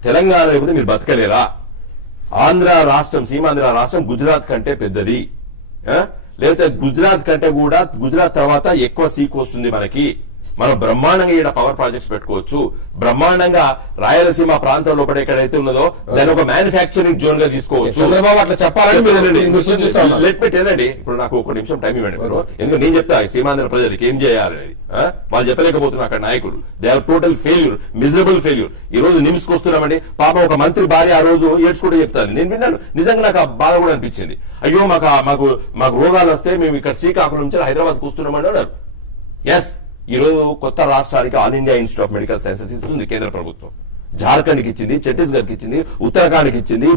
తెలంగాణ లేకపోతే మీరు బతకలేరా, ఆంధ్ర రాష్ట్రం సీమాంధ్ర రాష్ట్రం గుజరాత్ కంటే పెద్దది, లేకపోతే గుజరాత్ కంటే కూడా గుజరాత్ తర్వాత ఎక్కువ సీ కోస్ట్ ఉంది మనకి, మనం బ్రహ్మాండంగా ఈడ పవర్ ప్రాజెక్ట్స్ పెట్టుకోవచ్చు, బ్రహ్మాండంగా రాయలసీమ ప్రాంతం లోపల ఎక్కడైతే ఉన్నదో దాని ఒక మ్యానుఫ్యాక్చరింగ్ జోన్ గా తీసుకోవచ్చు. చంద్రబాబు అట్లా చెప్పాలని లెట్ మీ టెలండి. ఇప్పుడు నాకు ఒక నిమిషం టైం ఇవ్వండి మీరు, ఎందుకంటే నేను చెప్తా సీమాంధ్ర ప్రజలకు ఏం చేయాలనేది. వాళ్ళు చెప్పలేకపోతున్నారు అక్కడ నాయకులు, they are total failure, miserable failure. ఈ రోజు నిమ్స్ కు వస్తున్నామండి, పాపం ఒక మంత్రి భార్య ఆ రోజు ఏడ్చుకుంటూ చెప్తాను, నేను విన్నాను, నిజంగా నాకు ఆ బాధ కూడా అనిపించింది. అయ్యో మాకు రోగాలు వస్తే మేము ఇక్కడ శ్రీకాకుళం నుంచి హైదరాబాద్ కు వస్తున్నామని అన్నారు. ఎస్, ఈ రోజు కొత్త రాష్ట్రానికి all India Institute of Medical sciences ఇస్తుంది కేంద్ర ప్రభుత్వం. జార్ఖండ్ కి ఇచ్చింది, ఛత్తీస్గఢ్ కి ఇచ్చింది, ఉత్తరాఖండ్ కి ఇచ్చింది,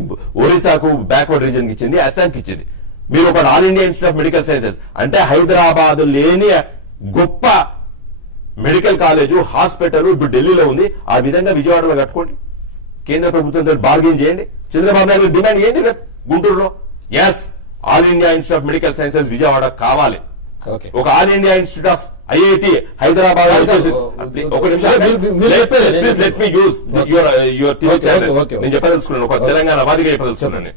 ఒరిస్సాకు బ్యాక్వర్డ్ రీజన్ కి ఇచ్చింది, అస్సాం కి ఇచ్చింది. మీరు ఒక All India Institute of Medical sciences అంటే హైదరాబాద్ లేని గొప్ప మెడికల్ కాలేజ్ హాస్పిటల్ ఇప్పుడు ఢిల్లీలో ఉంది. ఆ విధంగా విజయవాడలో కట్టుకోండి, కేంద్ర ప్రభుత్వంతో బార్గెన్ చేయండి, చంద్రబాబు నాయుడు డిమాండ్ చేయండి గుంటూరులో. Yes, All India Institute of Medical Sciences Vijayawada కావాలి. ఒక All India Institute of IIT Hyderabad. ఒక నిమిషం, let me use your TV channel. నేను చెప్పదలుచుకున్నాను, ఒక తెలంగాణ వాదిగా చెప్పదలుచుకున్నాను.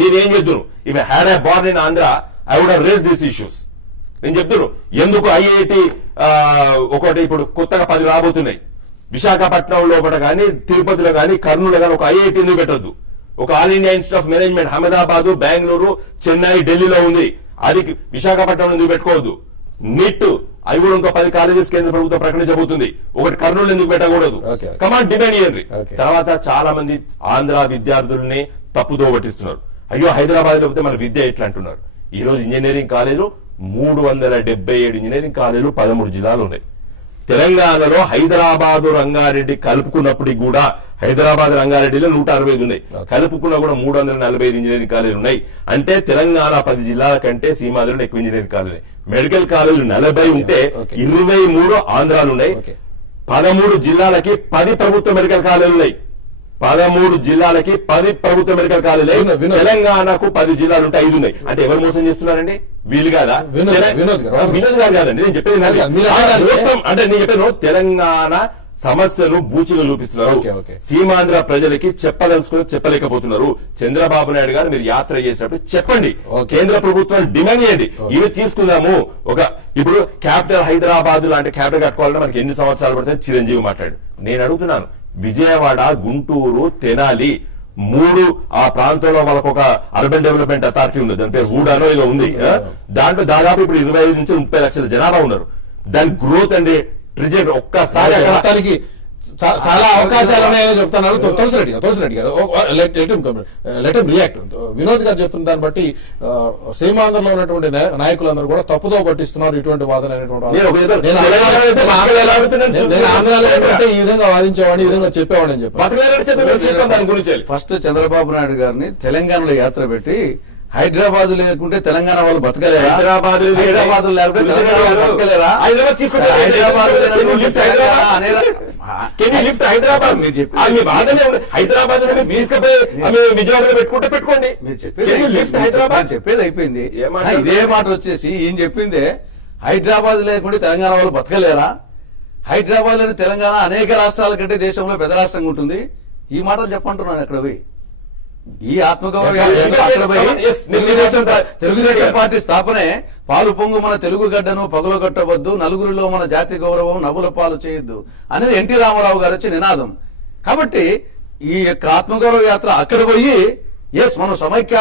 నేనేం చెప్తున్నాను, if I had I born in Andhra I would have raised this issues. నేను చెప్తున్నాను ఎందుకు ఐఐటి ఒకటి ఇప్పుడు కొత్తగా 10 రాబోతున్నాయి. విశాఖపట్నంలో ఒకటి కానీ, తిరుపతిలో కానీ, కర్నూలు కానీ ఒక ఐఐటి ఎందుకు పెట్టద్దు? ఒక All India Institute of management Ahmedabad, Bengaluru, Chennai, ఢిల్లీలో ఉంది, అది విశాఖపట్నం ఎందుకు పెట్టుకోవద్దు? నిట్ అవి కూడా ఇంకో 10 కాలేజెస్ కేంద్ర ప్రభుత్వం ప్రకటించబోతుంది, ఒకటి కర్నూలు ఎందుకు పెట్టకూడదు? కమాండ్ డిమాండ్ చేయండి. తర్వాత చాలా మంది ఆంధ్ర విద్యార్థుల్ని తప్పుదో పట్టిస్తున్నారు. అయ్యో హైదరాబాద్ లో పోతే మన విద్య ఎట్లా అంటున్నారు. ఈ రోజు ఇంజనీరింగ్ కాలేజీలు 377 ఇంజనీరింగ్ కాలేజీలు 13 జిల్లాలు ఉన్నాయి. తెలంగాణలో హైదరాబాద్ రంగారెడ్డి కలుపుకున్నప్పటికి కూడా హైదరాబాద్ రంగారెడ్డిలో 165 ఉన్నాయి, కలుపుకున్నా కూడా 345 ఇంజనీరింగ్ కాలేజీలు ఉన్నాయి. అంటే తెలంగాణ 10 జిల్లాల కంటే సీమాంధ్రలో ఎక్కువ ఇంజనీరింగ్ కాలేజీ. మెడికల్ కాలేజీలు 40 ఉంటే 23 ఆంధ్రాలు ఉన్నాయి. 13 జిల్లాలకి 10 ప్రభుత్వ మెడికల్ కాలేజీలు ఉన్నాయి. 13 జిల్లాలకి 10 ప్రభుత్వ మెడికల్ కాలేజీలు. తెలంగాణకు 10 జిల్లాలు ఉంటే 5 ఉన్నాయి. అంటే ఎవరు మోసం చేస్తున్నారండి? వీలు కాదా? వినోద్ గారు కాదండి నేను చెప్పేది. అంటే నేను చెప్పాను, తెలంగాణ సమస్యను బూచిగా చూపిస్తున్నారు. సీమాంధ్ర ప్రజలకి చెప్పదలుచుకుని చెప్పలేకపోతున్నారు. చంద్రబాబు నాయుడు గారు మీరు యాత్ర చేసినప్పుడు చెప్పండి, కేంద్ర ప్రభుత్వాన్ని డిమాండ్ చేయండి, ఇవి తీసుకుందాము. ఇప్పుడు క్యాపిటల్ హైదరాబాద్ లాంటి క్యాపిటల్ కట్టుకోవాలంటే మనకి ఎన్ని సంవత్సరాలు పడుతుంది? చిరంజీవి మాట్లాడు. నేను అడుగుతున్నాను, విజయవాడ, గుంటూరు, తెనాలి 3 ఆ ప్రాంతంలో వాళ్ళకు ఒక అర్బన్ డెవలప్మెంట్ అథారిటీ ఉంది, దాని పేరు ఊడానో ఏదో ఉంది. దాంట్లో దాదాపు ఇప్పుడు 25 నుంచి 30 లక్షల జనాభా ఉన్నారు. దాని గ్రోత్ అంటే ట్రిజెక్ట్ ఒక్కసారి చాలా అవకాశాలు ఉన్నాయని చెప్తున్నారు తులసిరెడ్డి గారు. Let him react. వినోద్ గారు చెప్తున్న దాన్ని బట్టి సీమాంధ్రలో ఉన్నటువంటి నాయకులందరూ కూడా తప్పుదో పట్టిస్తున్నారు ఇటువంటి వాదన అనేటువంటి. నేను ఆంధ్రాలో ఏంటంటే ఈ విధంగా వాదించేవాడిని, ఈ విధంగా చెప్పేవాడిని అని చెప్పి ఫస్ట్ చంద్రబాబు నాయుడు గారిని తెలంగాణలో యాత్ర పెట్టి హైదరాబాద్ లేకుంటే తెలంగాణ వాళ్ళు బతకలేరా? హైదరాబాద్ లేకుంటే తెలంగాణ బతకలేరా? హైదరాబాద్ మీరు విజయవాడలో పెట్టుకుంటే పెట్టుకోండి. చెప్పేది అయిపోయింది. ఇదే మాట వచ్చేసి ఈయన చెప్పిందే, హైదరాబాద్ లేకుంటే తెలంగాణ వాళ్ళు బతకలేరా? హైదరాబాద్ లోని తెలంగాణ అనేక రాష్ట్రాల కంటే దేశంలో పెద్ద రాష్ట్రంగా ఉంటుంది. ఈ మాటలు చెప్పంటున్నాను అక్కడ పోయి. ఈ తెలుగుదేశం పార్టీ స్థాపనే పాలు పొంగు మన తెలుగు గడ్డను పగులగొట్టవద్దు, నలుగురిలో మన జాతి గౌరవం నవ్వుల పాలు చేయొద్దు అనేది ఎన్టీ రామారావు గారు వచ్చే నినాదం. కాబట్టి ఈ యొక్క ఆత్మగౌరవ యాత్ర అక్కడ పోయి మనం సమైక్య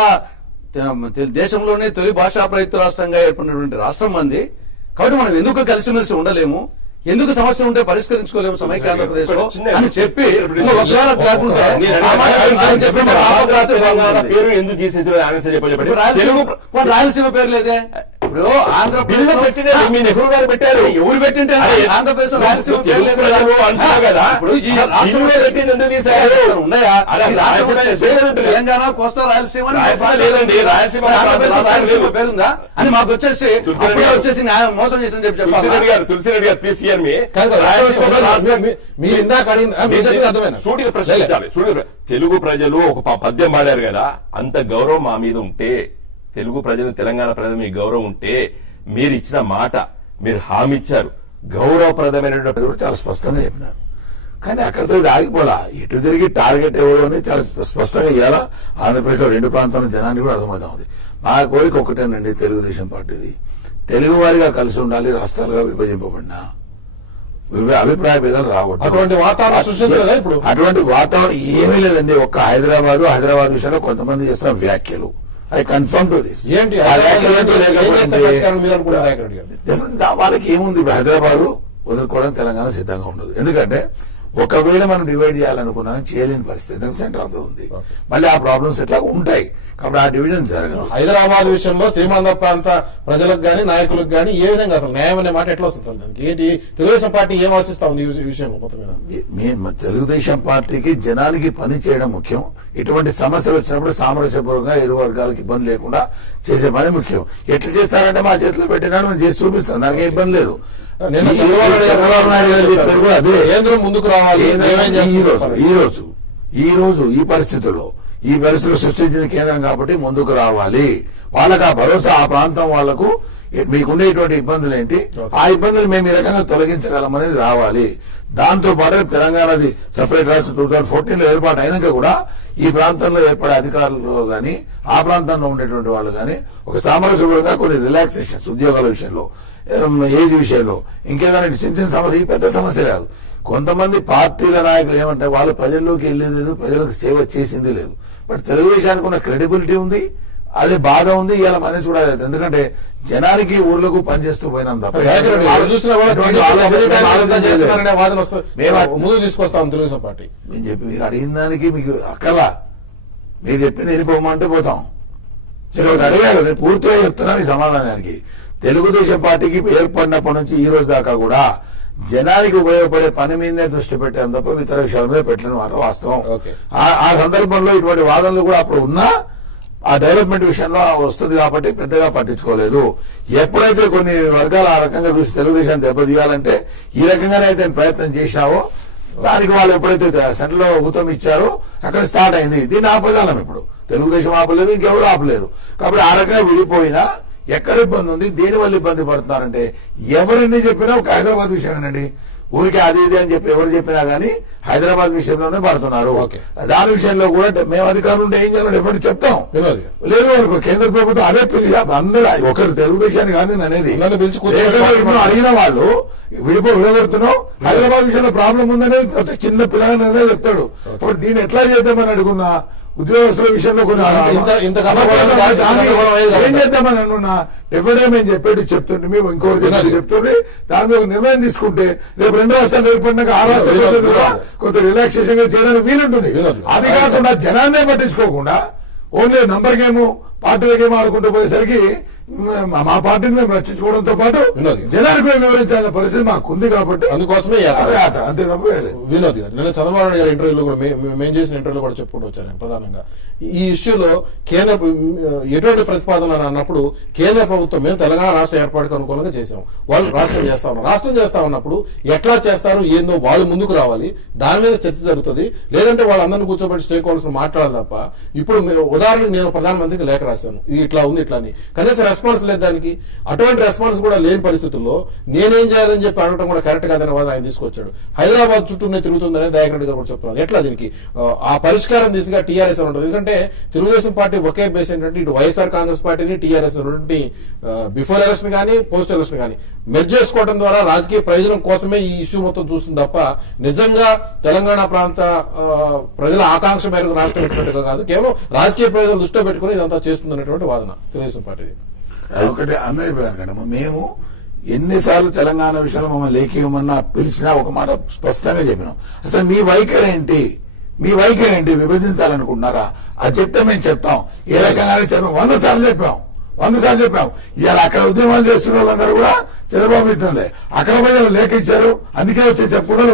దేశంలోనే తొలి భాషా ప్రయుక్త రాష్ట్రంగా ఏర్పడినటువంటి రాష్ట్రం మంది. కాబట్టి మనం ఎందుకు కలిసిమెలిసి ఉండలేము, ఎందుకు సమస్య ఉంటే పరిష్కరించుకోలేము సమైక్య ఆంధ్రప్రదేశ్ లో అని చెప్పి పేరు ఎందుకు తీసేది? రాయలసీమ పేరు లేదే. ఇప్పుడు బిల్లు ఆంధ్రప్రదేశ్ పెట్టిన మీ నెహ్రూ గారు పెట్టారు. ఎవరు పెట్టింటే ఆంధ్రప్రదేశ్ రాయలసీమ తెలుగు ప్రజలు అంటున్నారు కదా. ఇప్పుడు ఈ బిల్లు పెట్టింది ఎందుకు తీశారు? ఉన్నాయా? అరే, ఈ రాష్ట్రం రాయలసీమ వచ్చేసి లేదండి. తెలంగాణ, కోస్తా రాయలసీమ అని రాయలసీమ లేదండి. రాయలసీమ ఆంధ్రప్రదేశ్ రాయలసీమ లేదు. పేరుందా అని మాకు వచ్చేసి తులసిరెడ్డి అప్పుడే గారు. వచ్చేసి న్యాయం మోసం చేసిందని చెప్పి తులసిరెడ్డి గారు ప్లీజ్ హియర్ మీ. కాదు, రాయలసీమ రాష్ట్రం మీరు ఇందాక అడిగింది మీరు చెప్పింది అర్థమైనా? సూటిగా ప్రశ్నించాలి. తెలుగు ప్రజలు ఒక పద్యం పాడారు కదా, అంత గౌరవం మా మీద ఉంటే, తెలుగు ప్రజలు తెలంగాణ ప్రజలు మీ గౌరవం ఉంటే, మీరు ఇచ్చిన మాట, మీరు హామీ ఇచ్చారు, గౌరవప్రదమైనటువంటి అది కూడా చాలా స్పష్టంగా చెప్పినారు. కానీ అక్కడితో ఇది ఆగిపోలా. ఎటు తిరిగి టార్గెట్ ఎవరు అని చాలా స్పష్టంగా ఇవ్వాలా. ఆంధ్రప్రదేశ్లో 2 ప్రాంతాల జనానికి కూడా అర్థమవుతా ఉంది. నా కోరిక ఒకటేనండి, తెలుగుదేశం పార్టీది తెలుగు వారిగా కలిసి ఉండాలి, రాష్ట్రాలుగా విభజింపబడినా అభిప్రాయ భేదాలు రావద్దు. అటువంటి వాతావరణం సృష్టించలేదా ఇప్పుడు? అటువంటి వాతావరణం ఏమీ లేదండి. ఒక్క హైదరాబాద్ విషయంలో కొంతమంది చేస్తున్న వ్యాఖ్యలు, ఐ కన్ఫర్మ్ టు దిస్. ఏంటి ఆ వ్యాఖ్యలు ఏంటో లేకపోతే మీరు అనుకుంటారు నాయకుడు గారు? డెఫినెట్ వాళ్ళకి ఏముంది, హైదరాబాద్ వదులుకోవడం తెలంగాణ సిద్ధంగా ఉండదు. ఎందుకంటే ఒకవేళ మనం డివైడ్ చేయాలనుకున్నా చేయలేని పరిస్థితి, ఎందుకంటే సెంటర్ అంతా ఉంది. మళ్ళీ ఆ ప్రాబ్లమ్స్ ఎట్లా ఉంటాయి, కాబట్టి ఆ డివిజన్ జరగదు. హైదరాబాద్ విషయంలో సీమాంధ్ర ప్రాంత ప్రజలకు గానీ నాయకులకు గానీ ఏ విధంగా అసలు న్యాయం అనే మాట ఎట్లా వస్తుంది దానికి? ఏంటి తెలుగుదేశం పార్టీ ఏం ఆశిస్తా ఉంది ఈ విషయం మొత్తం మీద? తెలుగుదేశం పార్టీకి జనానికి పని చేయడం ముఖ్యం. ఇటువంటి సమస్యలు వచ్చినప్పుడు సామరస్యపూర్వకంగా ఇరు వర్గాలకు ఇబ్బంది లేకుండా చేసే పని ముఖ్యం. ఎట్లా చేస్తారంటే మా చేతిలో పెట్టినాడు మేము చేసి చూపిస్తాం, దానికి ఇబ్బంది లేదు. నిన్న చంద్రబాబు నాయుడు గారు చెప్పారు కూడా అదే, కేంద్రం ముందుకు రావాలి. ఈ రోజు ఈ పరిస్థితుల్లో సృష్టించిన కేంద్రం కాబట్టి ముందుకు రావాలి. వాళ్ళకి ఆ భరోసా, ఆ ప్రాంతం వాళ్లకు మీకుండేటువంటి ఇబ్బందులు ఏంటి, ఆ ఇబ్బందులు మేము ఈ రకంగా తొలగించగలం అనేది రావాలి. దాంతో పాటు తెలంగాణది సపరేట్ రాష్ట్రం 2014 లో ఏర్పాటు అయినాక కూడా ఈ ప్రాంతంలో ఏర్పడే అధికారులు గాని, ఆ ప్రాంతంలో ఉండేటువంటి వాళ్ళు గాని ఒక సామరస్యపూర్వకంగా కొన్ని రిలాక్సేషన్స్, ఉద్యోగాల విషయంలో, ఏజ్ విషయంలో, ఇంకేదైనా చిన్న చిన్న సమస్య, ఈ పెద్ద సమస్య కాదు. కొంతమంది పార్టీల నాయకులు ఏమంటే వాళ్ళు ప్రజల్లోకి వెళ్ళేది లేదు, ప్రజలకు సేవ చేసింది లేదు. బట్ తెలుగుదేశానికి ఉన్న క్రెడిబిలిటీ ఉంది, అదే బాధ ఉంది. ఇవాళ మనిషి కూడా లేదు, ఎందుకంటే జనానికి ఊర్లకు పనిచేస్తూ పోయినాం తప్ప ముందు తీసుకొస్తాం తెలుగుదేశం పార్టీ. మేము చెప్పి మీరు అడిగిన దానికి మీకు అక్కలా, మీరు చెప్పింది వెళ్ళిపోమంటే పోతాం. సరే ఒకటి అడిగారు, నేను పూర్తిగా చెప్తున్నాను ఈ సమాధానానికి. తెలుగుదేశం పార్టీకి ఏర్పడినప్పటి నుంచి ఈ రోజు దాకా కూడా జనానికి ఉపయోగపడే పని మీదనే దృష్టి పెట్టాం తప్ప ఇతర విషయాల మీద పెట్టిన మాట వాస్తవం. ఆ సందర్భంలో ఇటువంటి వాదనలు కూడా అప్పుడు ఉన్నా ఆ డెవలప్మెంట్ విషయంలో వస్తుంది కాబట్టి పెద్దగా పట్టించుకోలేదు. ఎప్పుడైతే కొన్ని వర్గాలు ఆ రకంగా చూసి తెలుగుదేశాన్ని దెబ్బతీయాలంటే ఈ రకంగానే అయితే ప్రయత్నం చేసినావో దానికి వాళ్ళు ఎప్పుడైతే సెంటర్ లో ప్రభుత్వం ఇచ్చారో అక్కడ స్టార్ట్ అయింది. దీన్ని ఆపగలం. ఇప్పుడు తెలుగుదేశం ఆపలేదు, ఇంకెవరు ఆపలేరు. కాబట్టి ఆ రకంగా విడిపోయినా ఎక్కడ ఇబ్బంది ఉంది, దేని వల్ల ఇబ్బంది పడుతున్నారంటే ఎవరిని చెప్పినా ఒక హైదరాబాద్ విషయమేనండి. ఊరికే అది ఇది అని చెప్పి ఎవరు చెప్పినా గానీ హైదరాబాద్ విషయంలోనే పడుతున్నారు. దాని విషయంలో కూడా మేము అధికారులు ఉంటే ఏం చేయాలో ఎప్పటి చెప్తాం. లేదు కేంద్ర ప్రభుత్వం అదే పిల్లి అందరూ ఒకరు తెలుగుదేశాన్ని కానీ అనేది అడిగిన వాళ్ళు విడగొడుతున్నావు, హైదరాబాద్ విషయంలో ప్రాబ్లం ఉందనేది ప్రతి చిన్న పిల్లగానే చెప్తాడు. కాబట్టి దీన్ని ఎట్లా చేద్దామని అడుగున్నా, ఉద్యోగస్తుల విషయంలో కొన్ని ఏం చేద్దామని అనుకున్నా డెఫినెట్ గా మేము చెప్పేది చెప్తుంటే మేము ఇంకోటి చెప్తుంటే దాని మీద నిర్ణయం తీసుకుంటే రేపు 2 రాష్ట్రాలు ఏర్పడినాక ఆ రాష్ట్రాలు కొంత రిలాక్సేషన్ గా చేయడానికి వీలుంటుంది. అది కాకుండా జనాన్నే పట్టించుకోకుండా ఓన్లీ నంబర్ గేమ్, పార్టీల గేమ్ ఆడుకుంటూ పోయేసరికి మా పార్టీని మేము రక్షించుకోవడంతో పాటు జనానికి మేము వివరించాలనే పరిస్థితి మాకుంది. కాబట్టి అందుకోసమే అంతే తప్ప వినోద్ గారు నిన్న చంద్రబాబు నాయుడు గారి ఇంటర్వ్యూలో కూడా మేము చేసిన ఇంటర్వ్యూలో కూడా చెప్పుకుంటూ వచ్చారు. ప్రధానంగా ఈ ఇష్యూలో కేంద్ర ఎటువంటి ప్రతిపాదన అన్నప్పుడు కేంద్ర ప్రభుత్వం మేము తెలంగాణ రాష్ట్ర ఏర్పాటుకు అనుకూలంగా చేశాం, వాళ్ళు రాష్ట్రం చేస్తా ఉన్నప్పుడు ఎట్లా చేస్తారు ఏందో వాళ్ళు ముందుకు రావాలి, దాని మీద చర్చ జరుగుతుంది. లేదంటే వాళ్ళందరినీ కూర్చోబెట్టి స్టేక్ హోల్డర్స్ మాట్లాడాలి తప్ప ఇప్పుడు ఉదాహరణకు నేను ప్రధానమంత్రికి లేఖ రాశాను, ఇది ఇట్లా ఉంది ఇట్లా అని, కనీసం రెస్పాన్స్ లేదు దానికి. అటువంటి రెస్పాన్స్ కూడా లేని పరిస్థితుల్లో నేనేం చేయాలని చెప్పి అడగడం కూడా కరెక్ట్ కాదని వాదన ఆయన తీసుకొచ్చాడు. హైదరాబాద్ చుట్టూనే తిరుగుతుందని దయాకర్ రెడ్డి గారు కూడా చెప్తున్నారు. ఎట్లా దీనికి ఆ పరిష్కారం దిశగా టీఆర్ఎస్ ఉంటుంది? ఎందుకంటే తెలుగుదేశం పార్టీ ఒకే బేస్ ఏంటంటే ఇటు వైఎస్ఆర్ కాంగ్రెస్ పార్టీని టీఆర్ఎస్ రెండింటిని బిఫోర్ ఎలక్షన్ కానీ పోస్ట్ ఎలక్షన్ కానీ మెర్జ్ చేసుకోవడం ద్వారా రాజకీయ ప్రయోజనం కోసమే ఈ ఇష్యూ మొత్తం చూస్తుంది తప్ప నిజంగా తెలంగాణ ప్రాంత ప్రజల ఆకాంక్ష మేరకు రాష్ట్రం పెట్టినట్టుగా కాదు, కేవలం రాజకీయ ప్రయోజనాలు దృష్టిలో పెట్టుకుని ఇదంతా చేస్తుందనేటువంటి వాదన తెలుగుదేశం పార్టీది. ఒకటి అన్నయ్య, మేము ఎన్నిసార్లు తెలంగాణ విషయంలో మమ్మల్ని లేఖియమన్నా పిలిచినా ఒక మాట స్పష్టంగా చెప్పినాం. అసలు మీ వైఖరి ఏంటి, విభజించాలనుకుంటున్నారా అది చెప్తే మేము చెప్తాం. ఏ రకంగానే చెప్పాం, 100 సార్లు చెప్పాం. 100 సార్లు చెప్పాం. ఇవాళ అక్కడ ఉద్యమాలు చేస్తున్న వాళ్ళందరూ కూడా చంద్రబాబు పెట్టినలే. అక్కడ పోయి లేఖ ఇచ్చారు, అందుకే వచ్చి చెప్పుకున్నారు.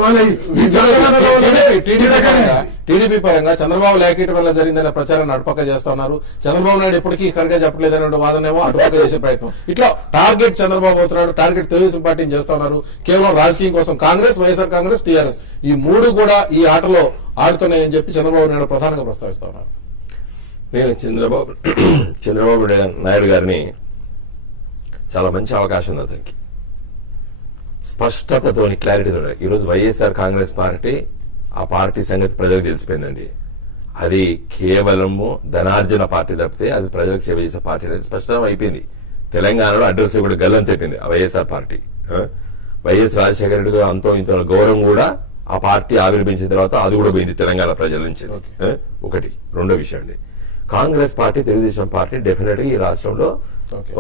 టీడీపీ పరంగా చంద్రబాబు లేఖియటం వల్ల జరిగిందనే ప్రచారాన్ని అటుపక్క చేస్తా ఉన్నారు. చంద్రబాబు నాయుడు ఎప్పటికీ కరెక్ట్గా చెప్పలేదనే వాదనేమో అటుపక్క చేసే ప్రయత్నం. ఇట్లా టార్గెట్ చంద్రబాబు అవుతున్నాడు, టార్గెట్ తెలుగుదేశం పార్టీని చేస్తా ఉన్నారు. కేవలం రాజకీయం కోసం కాంగ్రెస్, వైఎస్ఆర్ కాంగ్రెస్, టీఆర్ఎస్ ఈ మూడు కూడా ఈ ఆటలో ఆడుతున్నాయని చెప్పి చంద్రబాబు నాయుడు ప్రధానంగా ప్రస్తావిస్తా ఉన్నారు. నేను చంద్రబాబు నాయుడు గారిని చాలా మంచి అవకాశం ఉంది అతనికి. స్పష్టతతోని క్లారిటీతో ఈరోజు వైఎస్ఆర్ కాంగ్రెస్ పార్టీ ఆ పార్టీ సంగతి ప్రజలకు తెలిసిపోయిందండి. అది కేవలము ధనార్జన పార్టీ తప్పితే అది ప్రజలకు సేవ చేసే పార్టీ అనేది స్పష్టం అయిపోయింది. తెలంగాణలో అడ్రస్ కూడా గల్లం తెప్పింది ఆ వైఎస్ఆర్ పార్టీ. వైఎస్ రాజశేఖర రెడ్డి గారు అంతో ఇంత గౌరవం కూడా ఆ పార్టీ ఆవిర్భించిన తర్వాత అది కూడా పోయింది తెలంగాణ ప్రజల నుంచి. ఒకటి. రెండో విషయం అండి, Congress party, Telugu Desam party definite గా ఈ రాష్ట్రంలో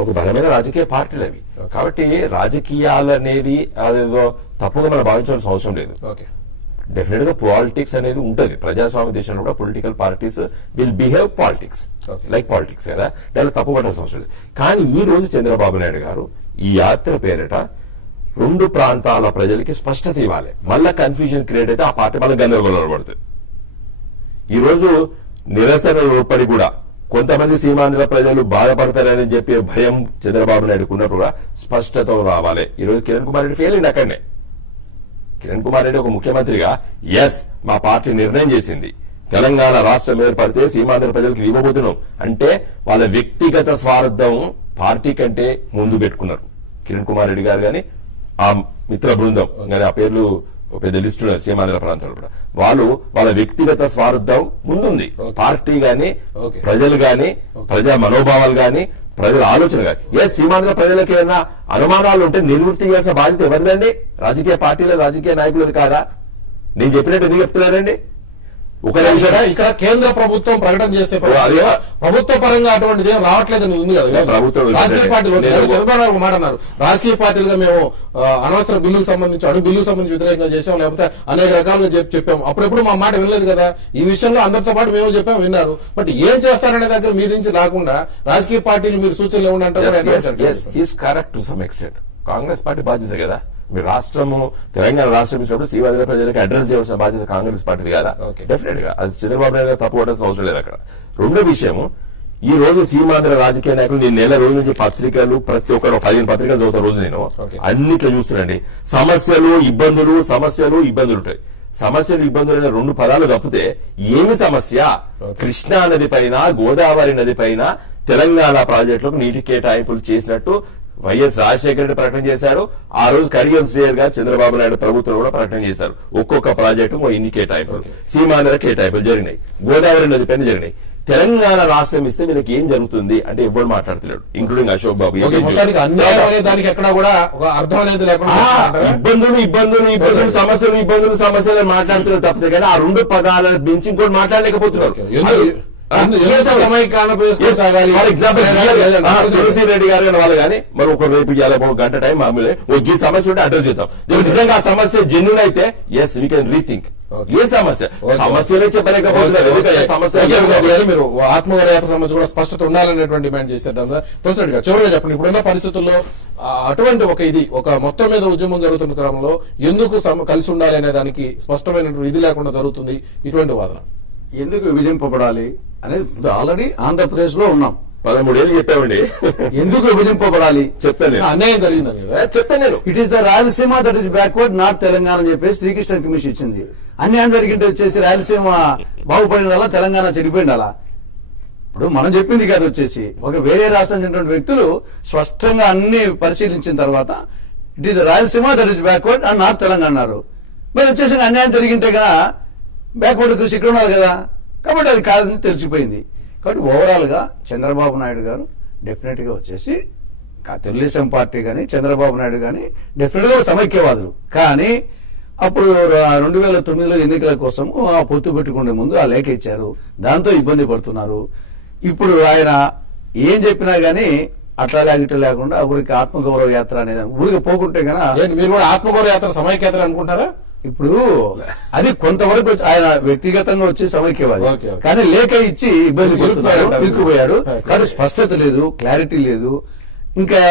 ఒక బలమైన రాజకీయ పార్టీలు అవి. కాబట్టి రాజకీయాలు అనేది అదేదో తప్పుగా మనం భావించాల్సిన అవసరం లేదు. డెఫినెట్ గా పాలిటిక్స్ అనేది ఉంటది. ప్రజాస్వామ్య దేశంలో కూడా political parties will behave politics like politics కదా, దాన్ని తప్పు పట్టాల్సిన అవసరం లేదు. కానీ ఈ రోజు చంద్రబాబు నాయుడు గారు ఈ యాత్ర పేరిట 2 ప్రాంతాల ప్రజలకి స్పష్టత ఇవ్వాలి. మళ్ళా కన్ఫ్యూజన్ క్రియేట్ అయితే ఆ పార్టీ మళ్ళీ గందరగోళం పడుతుంది. ఈ రోజు నిరసనలు ఏర్పడి కూడా కొంతమంది సీమాంధ్ర ప్రజలు బాధపడతారని చెప్పే భయం చంద్రబాబు నాయుడుకు ఉన్నప్పుడు కూడా స్పష్టత రావాలి. ఈ రోజు కిరణ్ కుమార్ రెడ్డి ఫెయిల్ అయింది అక్కడనే. కిరణ్ కుమార్ రెడ్డి ఒక ముఖ్యమంత్రిగా ఎస్ మా పార్టీ నిర్ణయం చేసింది తెలంగాణ రాష్ట్రం ఏర్పడితే సీమాంధ్ర ప్రజలకు ఇవ్వబోతున్నాం అంటే వాళ్ళ వ్యక్తిగత స్వార్థం పార్టీ కంటే ముందు పెట్టుకున్నారు. కిరణ్ కుమార్ రెడ్డి గారు గాని ఆ మిత్ర బృందం కానీ ఆ పేర్లు పెద్ద లిస్టు ఉన్నారు సీమాంధ్ర ప్రాంతంలో కూడా. వాళ్ళు వాళ్ళ వ్యక్తిగత స్వార్థం ముందుంది. పార్టీ గాని, ప్రజలు గాని, ప్రజా మనోభావాలు గాని, ప్రజల ఆలోచన గాని. సీమాంధ్ర ప్రజలకు ఏమైనా అనుమానాలు ఉంటే నివృత్తి చేయాల్సిన బాధ్యత ఎవరిదండి? రాజకీయ పార్టీల, రాజకీయ నాయకులది కాదా? నేను చెప్పినట్టు ఎందుకు చెప్తున్నానండి? ఒక నిమిషం, ఇక్కడ కేంద్ర ప్రభుత్వం ప్రకటన చేసే ప్రభుత్వ పరంగా అటువంటిది ఏం రావట్లేదని ఉంది కదా. రాజకీయ పార్టీలు చంద్రబాబు ఒక మాట అన్నారు, రాజకీయ పార్టీలుగా మేము అనవసర బిల్లుకు సంబంధించి, అణు బిల్లుకు సంబంధించి వ్యతిరేకంగా చేసాం, లేకపోతే అనేక రకాలుగా చెప్పాం. అప్పుడెప్పుడు మా మాట వినలేదు కదా. ఈ విషయంలో అందరితో పాటు మేము చెప్పాం, విన్నారు. బట్ ఏం చేస్తారనే దగ్గర మీ నుంచి రాకుండా రాజకీయ పార్టీలు మీరు సూచనలు ఏమంటారు? Correct to some extent. Congress party బాధ్యత కదా. మీరు రాష్ట్రము తెలంగాణ రాష్ట్రం ఇచ్చినప్పుడు సీమాంధ్ర ప్రజలకు అడ్రస్ చేయాల్సిన బాధ్యత కాంగ్రెస్ పార్టీ కాదా? డెఫినెట్ గా అది చంద్రబాబు నాయుడు గారు తప్పు పడాల్సిన అవసరం లేదు అక్కడ. రెండో విషయము, ఈ రోజు సీమాంధ్ర రాజకీయ నాయకులు నేను నెల రోజు నుంచి పత్రికలు ప్రతి ఒక్కరు 15 పత్రికలు చదువుతా రోజు నేను అన్నిట్లో చూస్తున్నాండి. సమస్యలు ఇబ్బందులు ఉంటాయి. సమస్యలు ఇబ్బందులు అనే 2 పదాలు తప్పితే ఏమి సమస్య? కృష్ణా నది పైన, గోదావరి నది పైన తెలంగాణ ప్రాజెక్టులకు నీటి కేటాయింపులు చేసినట్టు వైఎస్ రాజశేఖర రెడ్డి ప్రకటన చేశారు. ఆ రోజు కడియం శ్రీయర్ గారు చంద్రబాబు నాయుడు ప్రభుత్వం కూడా ప్రకటన చేశారు. ఒక్కొక్క ప్రాజెక్టు ఇన్ని కేటాయింపులు, సీమాంధ్ర కేటాయింపులు జరిగినాయి, గోదావరి నది పైన జరిగినాయి. తెలంగాణ రాష్ట్రం ఇస్తే వీళ్ళకి ఏం జరుగుతుంది అంటే ఎవరు మాట్లాడుతున్నాడు, ఇంక్లూడింగ్ అశోక్ బాబు. దానికి ఎక్కడ కూడా ఒక అర్థం అనేది లేకుండా ఇబ్బందులు సమస్యలు మాట్లాడుతున్నారు తప్పితే కానీ ఆ 2 పదాల మించి ఇంకోటి మాట్లాడలేకపోతున్నారు. తులసి రెడ్డి గారు వాళ్ళు కానీ మరి ఒక రేపు ఒక గంట టైం మామూలే ఈ సమస్య ఉంటే అడ్రస్ చేద్దాం. నిజంగా ఆ సమస్య జెన్యూన్ అయితే ఎస్ వీ కెన్ రీథింక్. ఏ సమస్యలే చెప్పలేకపోతున్నారు. మీరు ఆత్మగౌరవ సమస్య కూడా స్పష్టత ఉండాలనేటువంటి డిమాండ్ చేశారు. తులసి రెడ్డి గారు చివరిగా చెప్పండి, ఇప్పుడున్న పరిస్థితుల్లో అటువంటి ఒక మొత్తం మీద ఉద్యమం జరుగుతున్న క్రమంలో ఎందుకు కలిసి ఉండాలి అనే దానికి స్పష్టమైనటువంటి ఇది లేకుండా జరుగుతుంది ఇటువంటి వాదన? ఎందుకు విభజింపబడాలి అనేది ఆల్రెడీ ఆంధ్రప్రదేశ్ లో ఉన్నాం. 13 ఏళ్ళు చెప్పామండి. ఎందుకు విభజింపబడాలి చెప్తాను, అన్యాయం జరిగిందని చెప్తాను నేను. It is the Rayalaseema that is backward north Telangana అని చెప్పేసి శ్రీకృష్ణ కమిషన్ ఇచ్చింది. అన్యాయం జరిగింటే వచ్చేసి రాయలసీమ బాగుపడిన తెలంగాణ చెడిపోయింది. అలా ఇప్పుడు మనం చెప్పింది కాదు, వచ్చేసి ఒక వేరే రాష్ట్రం చెందిన వ్యక్తులు స్పష్టంగా అన్ని పరిశీలించిన తర్వాత it is the Rayalaseema that is backward and north Telangana అన్నారు. మరి వచ్చేసి అన్యాయం జరిగింటే కదా బ్యాక్వర్డ్ కృషి ఇక్కడ ఉన్నారు కదా, కాబట్టి అది కాదని తెలిసిపోయింది. కాబట్టి ఓవరాల్ గా చంద్రబాబు నాయుడు గారు డెఫినెట్ గా వచ్చేసి తెలుగుదేశం పార్టీ కానీ చంద్రబాబు నాయుడు కానీ డెఫినెట్ గా సమైక్యవాదులు. కానీ అప్పుడు 2009లో ఎన్నికల కోసం ఆ పొత్తు పెట్టుకునే ముందు ఆ లేఖ ఇచ్చారు, దాంతో ఇబ్బంది పడుతున్నారు. ఇప్పుడు ఆయన ఏం చెప్పినా గానీ అట్లా ఇట్లా లేకుండా ఊరికి ఆత్మగౌరవ యాత్ర అనేది ఊరికి పోకుంటే గన మీరు కూడా ఆత్మగౌరవ యాత్ర సమైక్యాత్ర అనుకుంటారా? ఇప్పుడు అది కొంతవరకు ఆయన వ్యక్తిగతంగా వచ్చి సమైక్యవాది, ఓకే, ఓకే. కానీ లేఖ ఇచ్చి ఇబ్బంది పడుతున్నాడు, ఇరుక్కుపోయాడు. ఓకే. కానీ స్పష్టత లేదు, క్లారిటీ లేదు. ఇంకా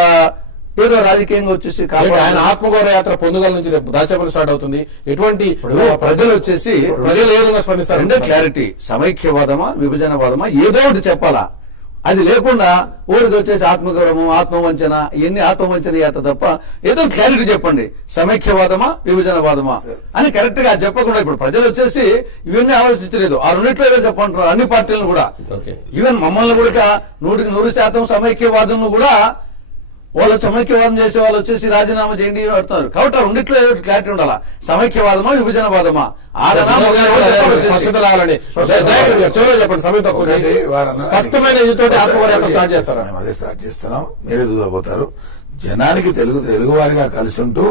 ఏదో రాజకీయంగా వచ్చేసి ఆయన ఆత్మగౌరవ యాత్ర పొందుగల నుంచి రేపు దాచేపల్లి స్టార్ట్ అవుతుంది. ఎటువంటి ప్రజలు వచ్చేసి ప్రజలు ఏ విధంగా స్పందిస్తారు? రెండో క్లారిటీ, సమైక్యవాదమా విభజనవాదమా ఏదో ఒకటి చెప్పాలా. అది లేకుండా ఊరికి వచ్చేసి ఆత్మగౌరవము, ఆత్మవంచన, ఇవన్నీ ఆత్మవంచన యాత్ర తప్ప ఏదో క్లారిటీ చెప్పండి. సమైక్యవాదమా విభజనవాదమా అని కరెక్ట్ గా చెప్పకుండా ఇప్పుడు ప్రజలు వచ్చేసి ఇవన్నీ ఆలోచించలేదు. ఆ రెండిట్లో ఏదో చెప్పంటున్నారు అన్ని పార్టీలను కూడా. ఈవెన్ మమ్మల్ని కూడా 100% సమైక్యవాదం కూడా వాళ్ళు సమైక్యవాదం చేసే వాళ్ళు వచ్చేసి రాజీనామా చేయండి అంటున్నారు. కాబట్టి ఆ రెండిట్లో ఏదో క్లారిటీ ఉండాలా. సమైక్యవాదమా విభజనవాదమా స్పష్టత రావాలని చివరిలో చెప్పండి. సమయం తక్కువ, స్పష్టమైన ఇదితో ఆత్మగౌరవ యాత్ర స్టార్ట్ చేస్తారా? మేము అదే స్టార్ట్ చేస్తున్నాం. మీరే చూడబోతారు. జనానికి తెలుగు వారిగా కలిసి ఉంటూ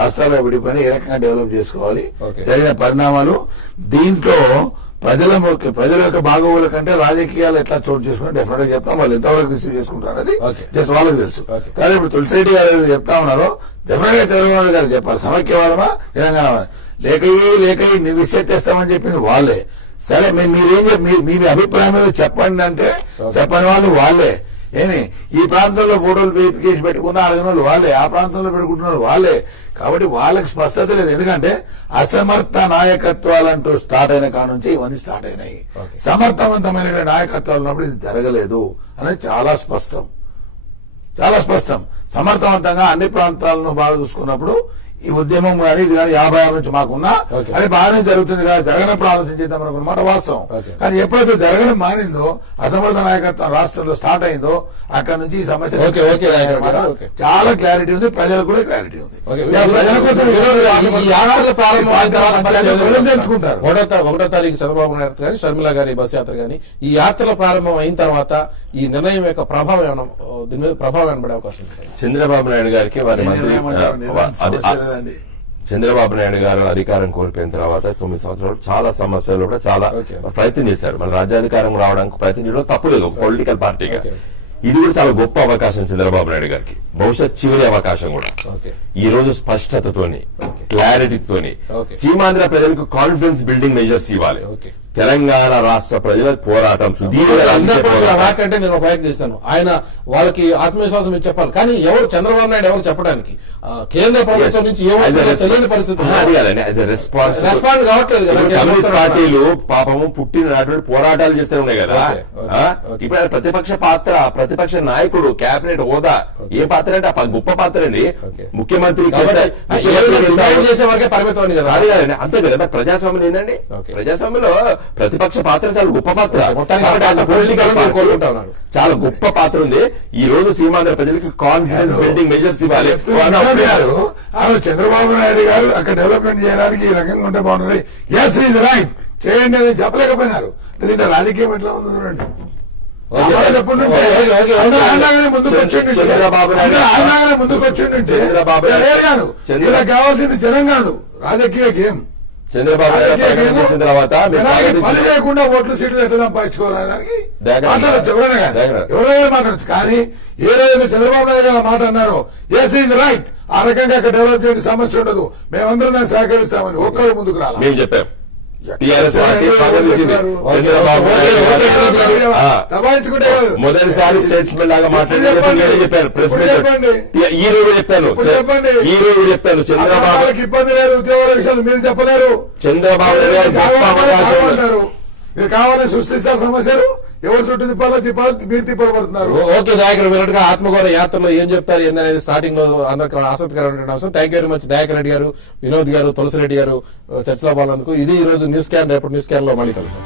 రాష్ట్రాల్లో విడిపోయి ఏ రకంగా డెవలప్ చేసుకోవాలి, జరిగిన పరిణామాలు దీంట్లో ప్రజల యొక్క బాగోగుల కంటే రాజకీయాలు ఎట్లా చోటు చేసుకుని డెఫినెట్ గా చెప్తాం. వాళ్ళు ఎంతవరకు రిసీవ్ చేసుకుంటారు అది జస్ట్ వాళ్ళకి తెలుసు. కానీ ఇప్పుడు తులసిరెడ్డి గారు చెప్తా ఉన్నారు, డెఫినెట్ గా చంద్రబాబు గారు చెప్పాలి సమైక్యవాదమా తెలంగాణ లేకయి నువ్వు ఇచ్చేస్తామని చెప్పింది వాళ్ళే. సరే మీ అభిప్రాయం చెప్పండి అంటే చెప్పని వాళ్ళు వాళ్ళే. ఏమి ఈ ప్రాంతంలో ఫోటోలు కేసు పెట్టుకున్న అడిగిన వాళ్ళు వాళ్ళే, ఆ ప్రాంతంలో పెట్టుకుంటున్న వాళ్ళే. కాబట్టి వాళ్ళకి స్పష్టత లేదు. ఎందుకంటే అసమర్థ నాయకత్వాలంటూ స్టార్ట్ అయిన కాడ నుంచి ఇవన్నీ స్టార్ట్ అయినాయి. సమర్థవంతమైన నాయకత్వాలు ఉన్నప్పుడు ఇది జరగలేదు అనేది చాలా స్పష్టం. సమర్థవంతంగా అన్ని ప్రాంతాలను బాగా చూసుకున్నప్పుడు ఈ ఉద్యమం కానీ ఇది కానీ 56 నుంచి మాకున్నా అది బాగానే జరుగుతుంది కదా, జరగనప్పుడు ఆలోచించేద్దాం అనుకున్నమాట వాస్తవం. కానీ ఎప్పుడైతే జరగడం మానిందో, అసమర్థ నాయకత్వం రాష్ట్రంలో స్టార్ట్ అయిందో అక్కడ నుంచి ఈ సమస్య చాలా క్లారిటీ ఉంది, ప్రజలకు కూడా క్లారిటీ ఉంది. ప్రజల కోసం తెలుసుకుంటారు. 1వ తారీఖు చంద్రబాబు నాయుడు గాని షర్మిల గారి బస్ యాత్ర గాని ఈ యాత్రల ప్రారంభం అయిన తర్వాత ఈ నిర్ణయం యొక్క ప్రభావం దీని మీద ప్రభావం కనబడే అవకాశం ఉంది. చంద్రబాబు నాయుడు గారికి వారి మంత్రి చంద్రబాబు నాయుడు గారు అధికారం కోల్పోయిన తర్వాత 9 సంవత్సరాలు చాలా సమస్యలు కూడా చాలా ప్రయత్నం చేశారు. మన రాజ్యాధికారం రావడానికి ప్రయత్నం చేయడం తప్పులేదు ఒక పొలిటికల్ పార్టీగా. ఇది కూడా చాలా గొప్ప అవకాశం చంద్రబాబు నాయుడు గారికి, భవిష్యత్ చివరి అవకాశం కూడా. ఈ రోజు స్పష్టతతోని, క్లారిటీతోని సీమాంధ్ర ప్రజలకు కాన్ఫిడెన్స్ బిల్డింగ్ మెజర్స్ ఇవ్వాలి. తెలంగాణ రాష్ట్ర ప్రజల పోరాటం నాకంటే నేను ఒక వ్యాఖ్య చేశాను, ఆయన వాళ్ళకి ఆత్మవిశ్వాసం ఇచ్చి చెప్పాలి. కానీ ఎవరు చంద్రబాబు నాయుడు ఎవరు చెప్పడానికి కేంద్ర ప్రభుత్వం నుంచి తెలియని పరిస్థితి రెస్పాండ్ కావట్లేదు కదా. కమ్యూనిస్ట్ పార్టీలు పాపము పుట్టిన నాటి పోరాటాలు చేస్తూ ఉన్నాయి కదా. ఇప్పుడు ప్రతిపక్ష నాయకుడు, కేబినెట్ హోదా ఏ పాత్ర అంటే గొప్ప పాత్ర అండి. ముఖ్యమంత్రి చేసే వరకే పరిమితం అని కదా. అంతే కదా. ప్రజాస్వామ్యం ఏంటండి, ప్రజాస్వామ్యంలో ప్రతిపక్ష పాత్ర చాలా గొప్ప పాత్ర, చాలా గొప్ప పాత్ర ఉంది. ఈ రోజు సీమాంధ్ర ప్రజలకు కాన్ఫిడెన్స్ బిల్డింగ్ మెజర్స్ ఇవ్వాలి. చంద్రబాబు నాయుడు గారు అక్కడ డెవలప్మెంట్ చేయడానికి ఈ రకంగా ఉంటే బాగుంటుంది, ఎస్ ఈజ్ రైట్ చేయండి అని చెప్పలేకపోయినారు. ఎందుకంటే రాజకీయం ఎట్లా ఉంది చూడండి. ముందుకు వచ్చిండే ఇలా కావాల్సింది జనం కాదు, రాజకీయ గేమ్. చంద్రబాబు పని లేకుండా ఓట్లు సీట్లు ఎట్లా సంపాదించుకోవడానికి మాట్లాడచ్చు, ఎవరైనా మాట్లాడచ్చు. కానీ ఏదైతే చంద్రబాబు నాయుడు గారు మాట అన్నారో ఎస్ ఈజ్ రైట్, ఆ రకంగా అక్కడ డెవలప్ చేయడం సమస్య ఉండదు, మేమందరం దాన్ని సహకరిస్తామని ఒక్కరు ముందుకు రాలి. మేము చెప్పాం. మొదటిసారి స్టేట్స్మెన్ లాగా మాట్లాడారు, చెప్పారు ప్రెస్ మీట్. ఈ రోజు చెప్తాను చంద్రబాబు ఇబ్బంది లేదు, ఉద్యోగ విషయాలు మీరు చెప్పలేరు. చంద్రబాబు మీరు కావాలని సృష్టిస్తారు సమస్యలు, ఎవరు చుట్టూ తిప్పాలో మీరు తిప్పలు పడుతున్నారు. ఓకే దయాకర్ విన్నట్టుగా ఆత్మగౌరవ యాత్రలో ఏం చెప్తారు ఏందనేది స్టార్టింగ్ లో అందరికీ ఆసక్తికరమైన అంశం. Thank you very much Dayakar Reddy గారు, వినోద్ గారు, తులసిరెడ్డి గారు చర్చలో పాల్గొన్నందుకు. ఇది ఈ రోజు న్యూస్ క్యాన్. రేపు న్యూస్ క్యాన్ లో మళ్ళీ కలుగుతాం.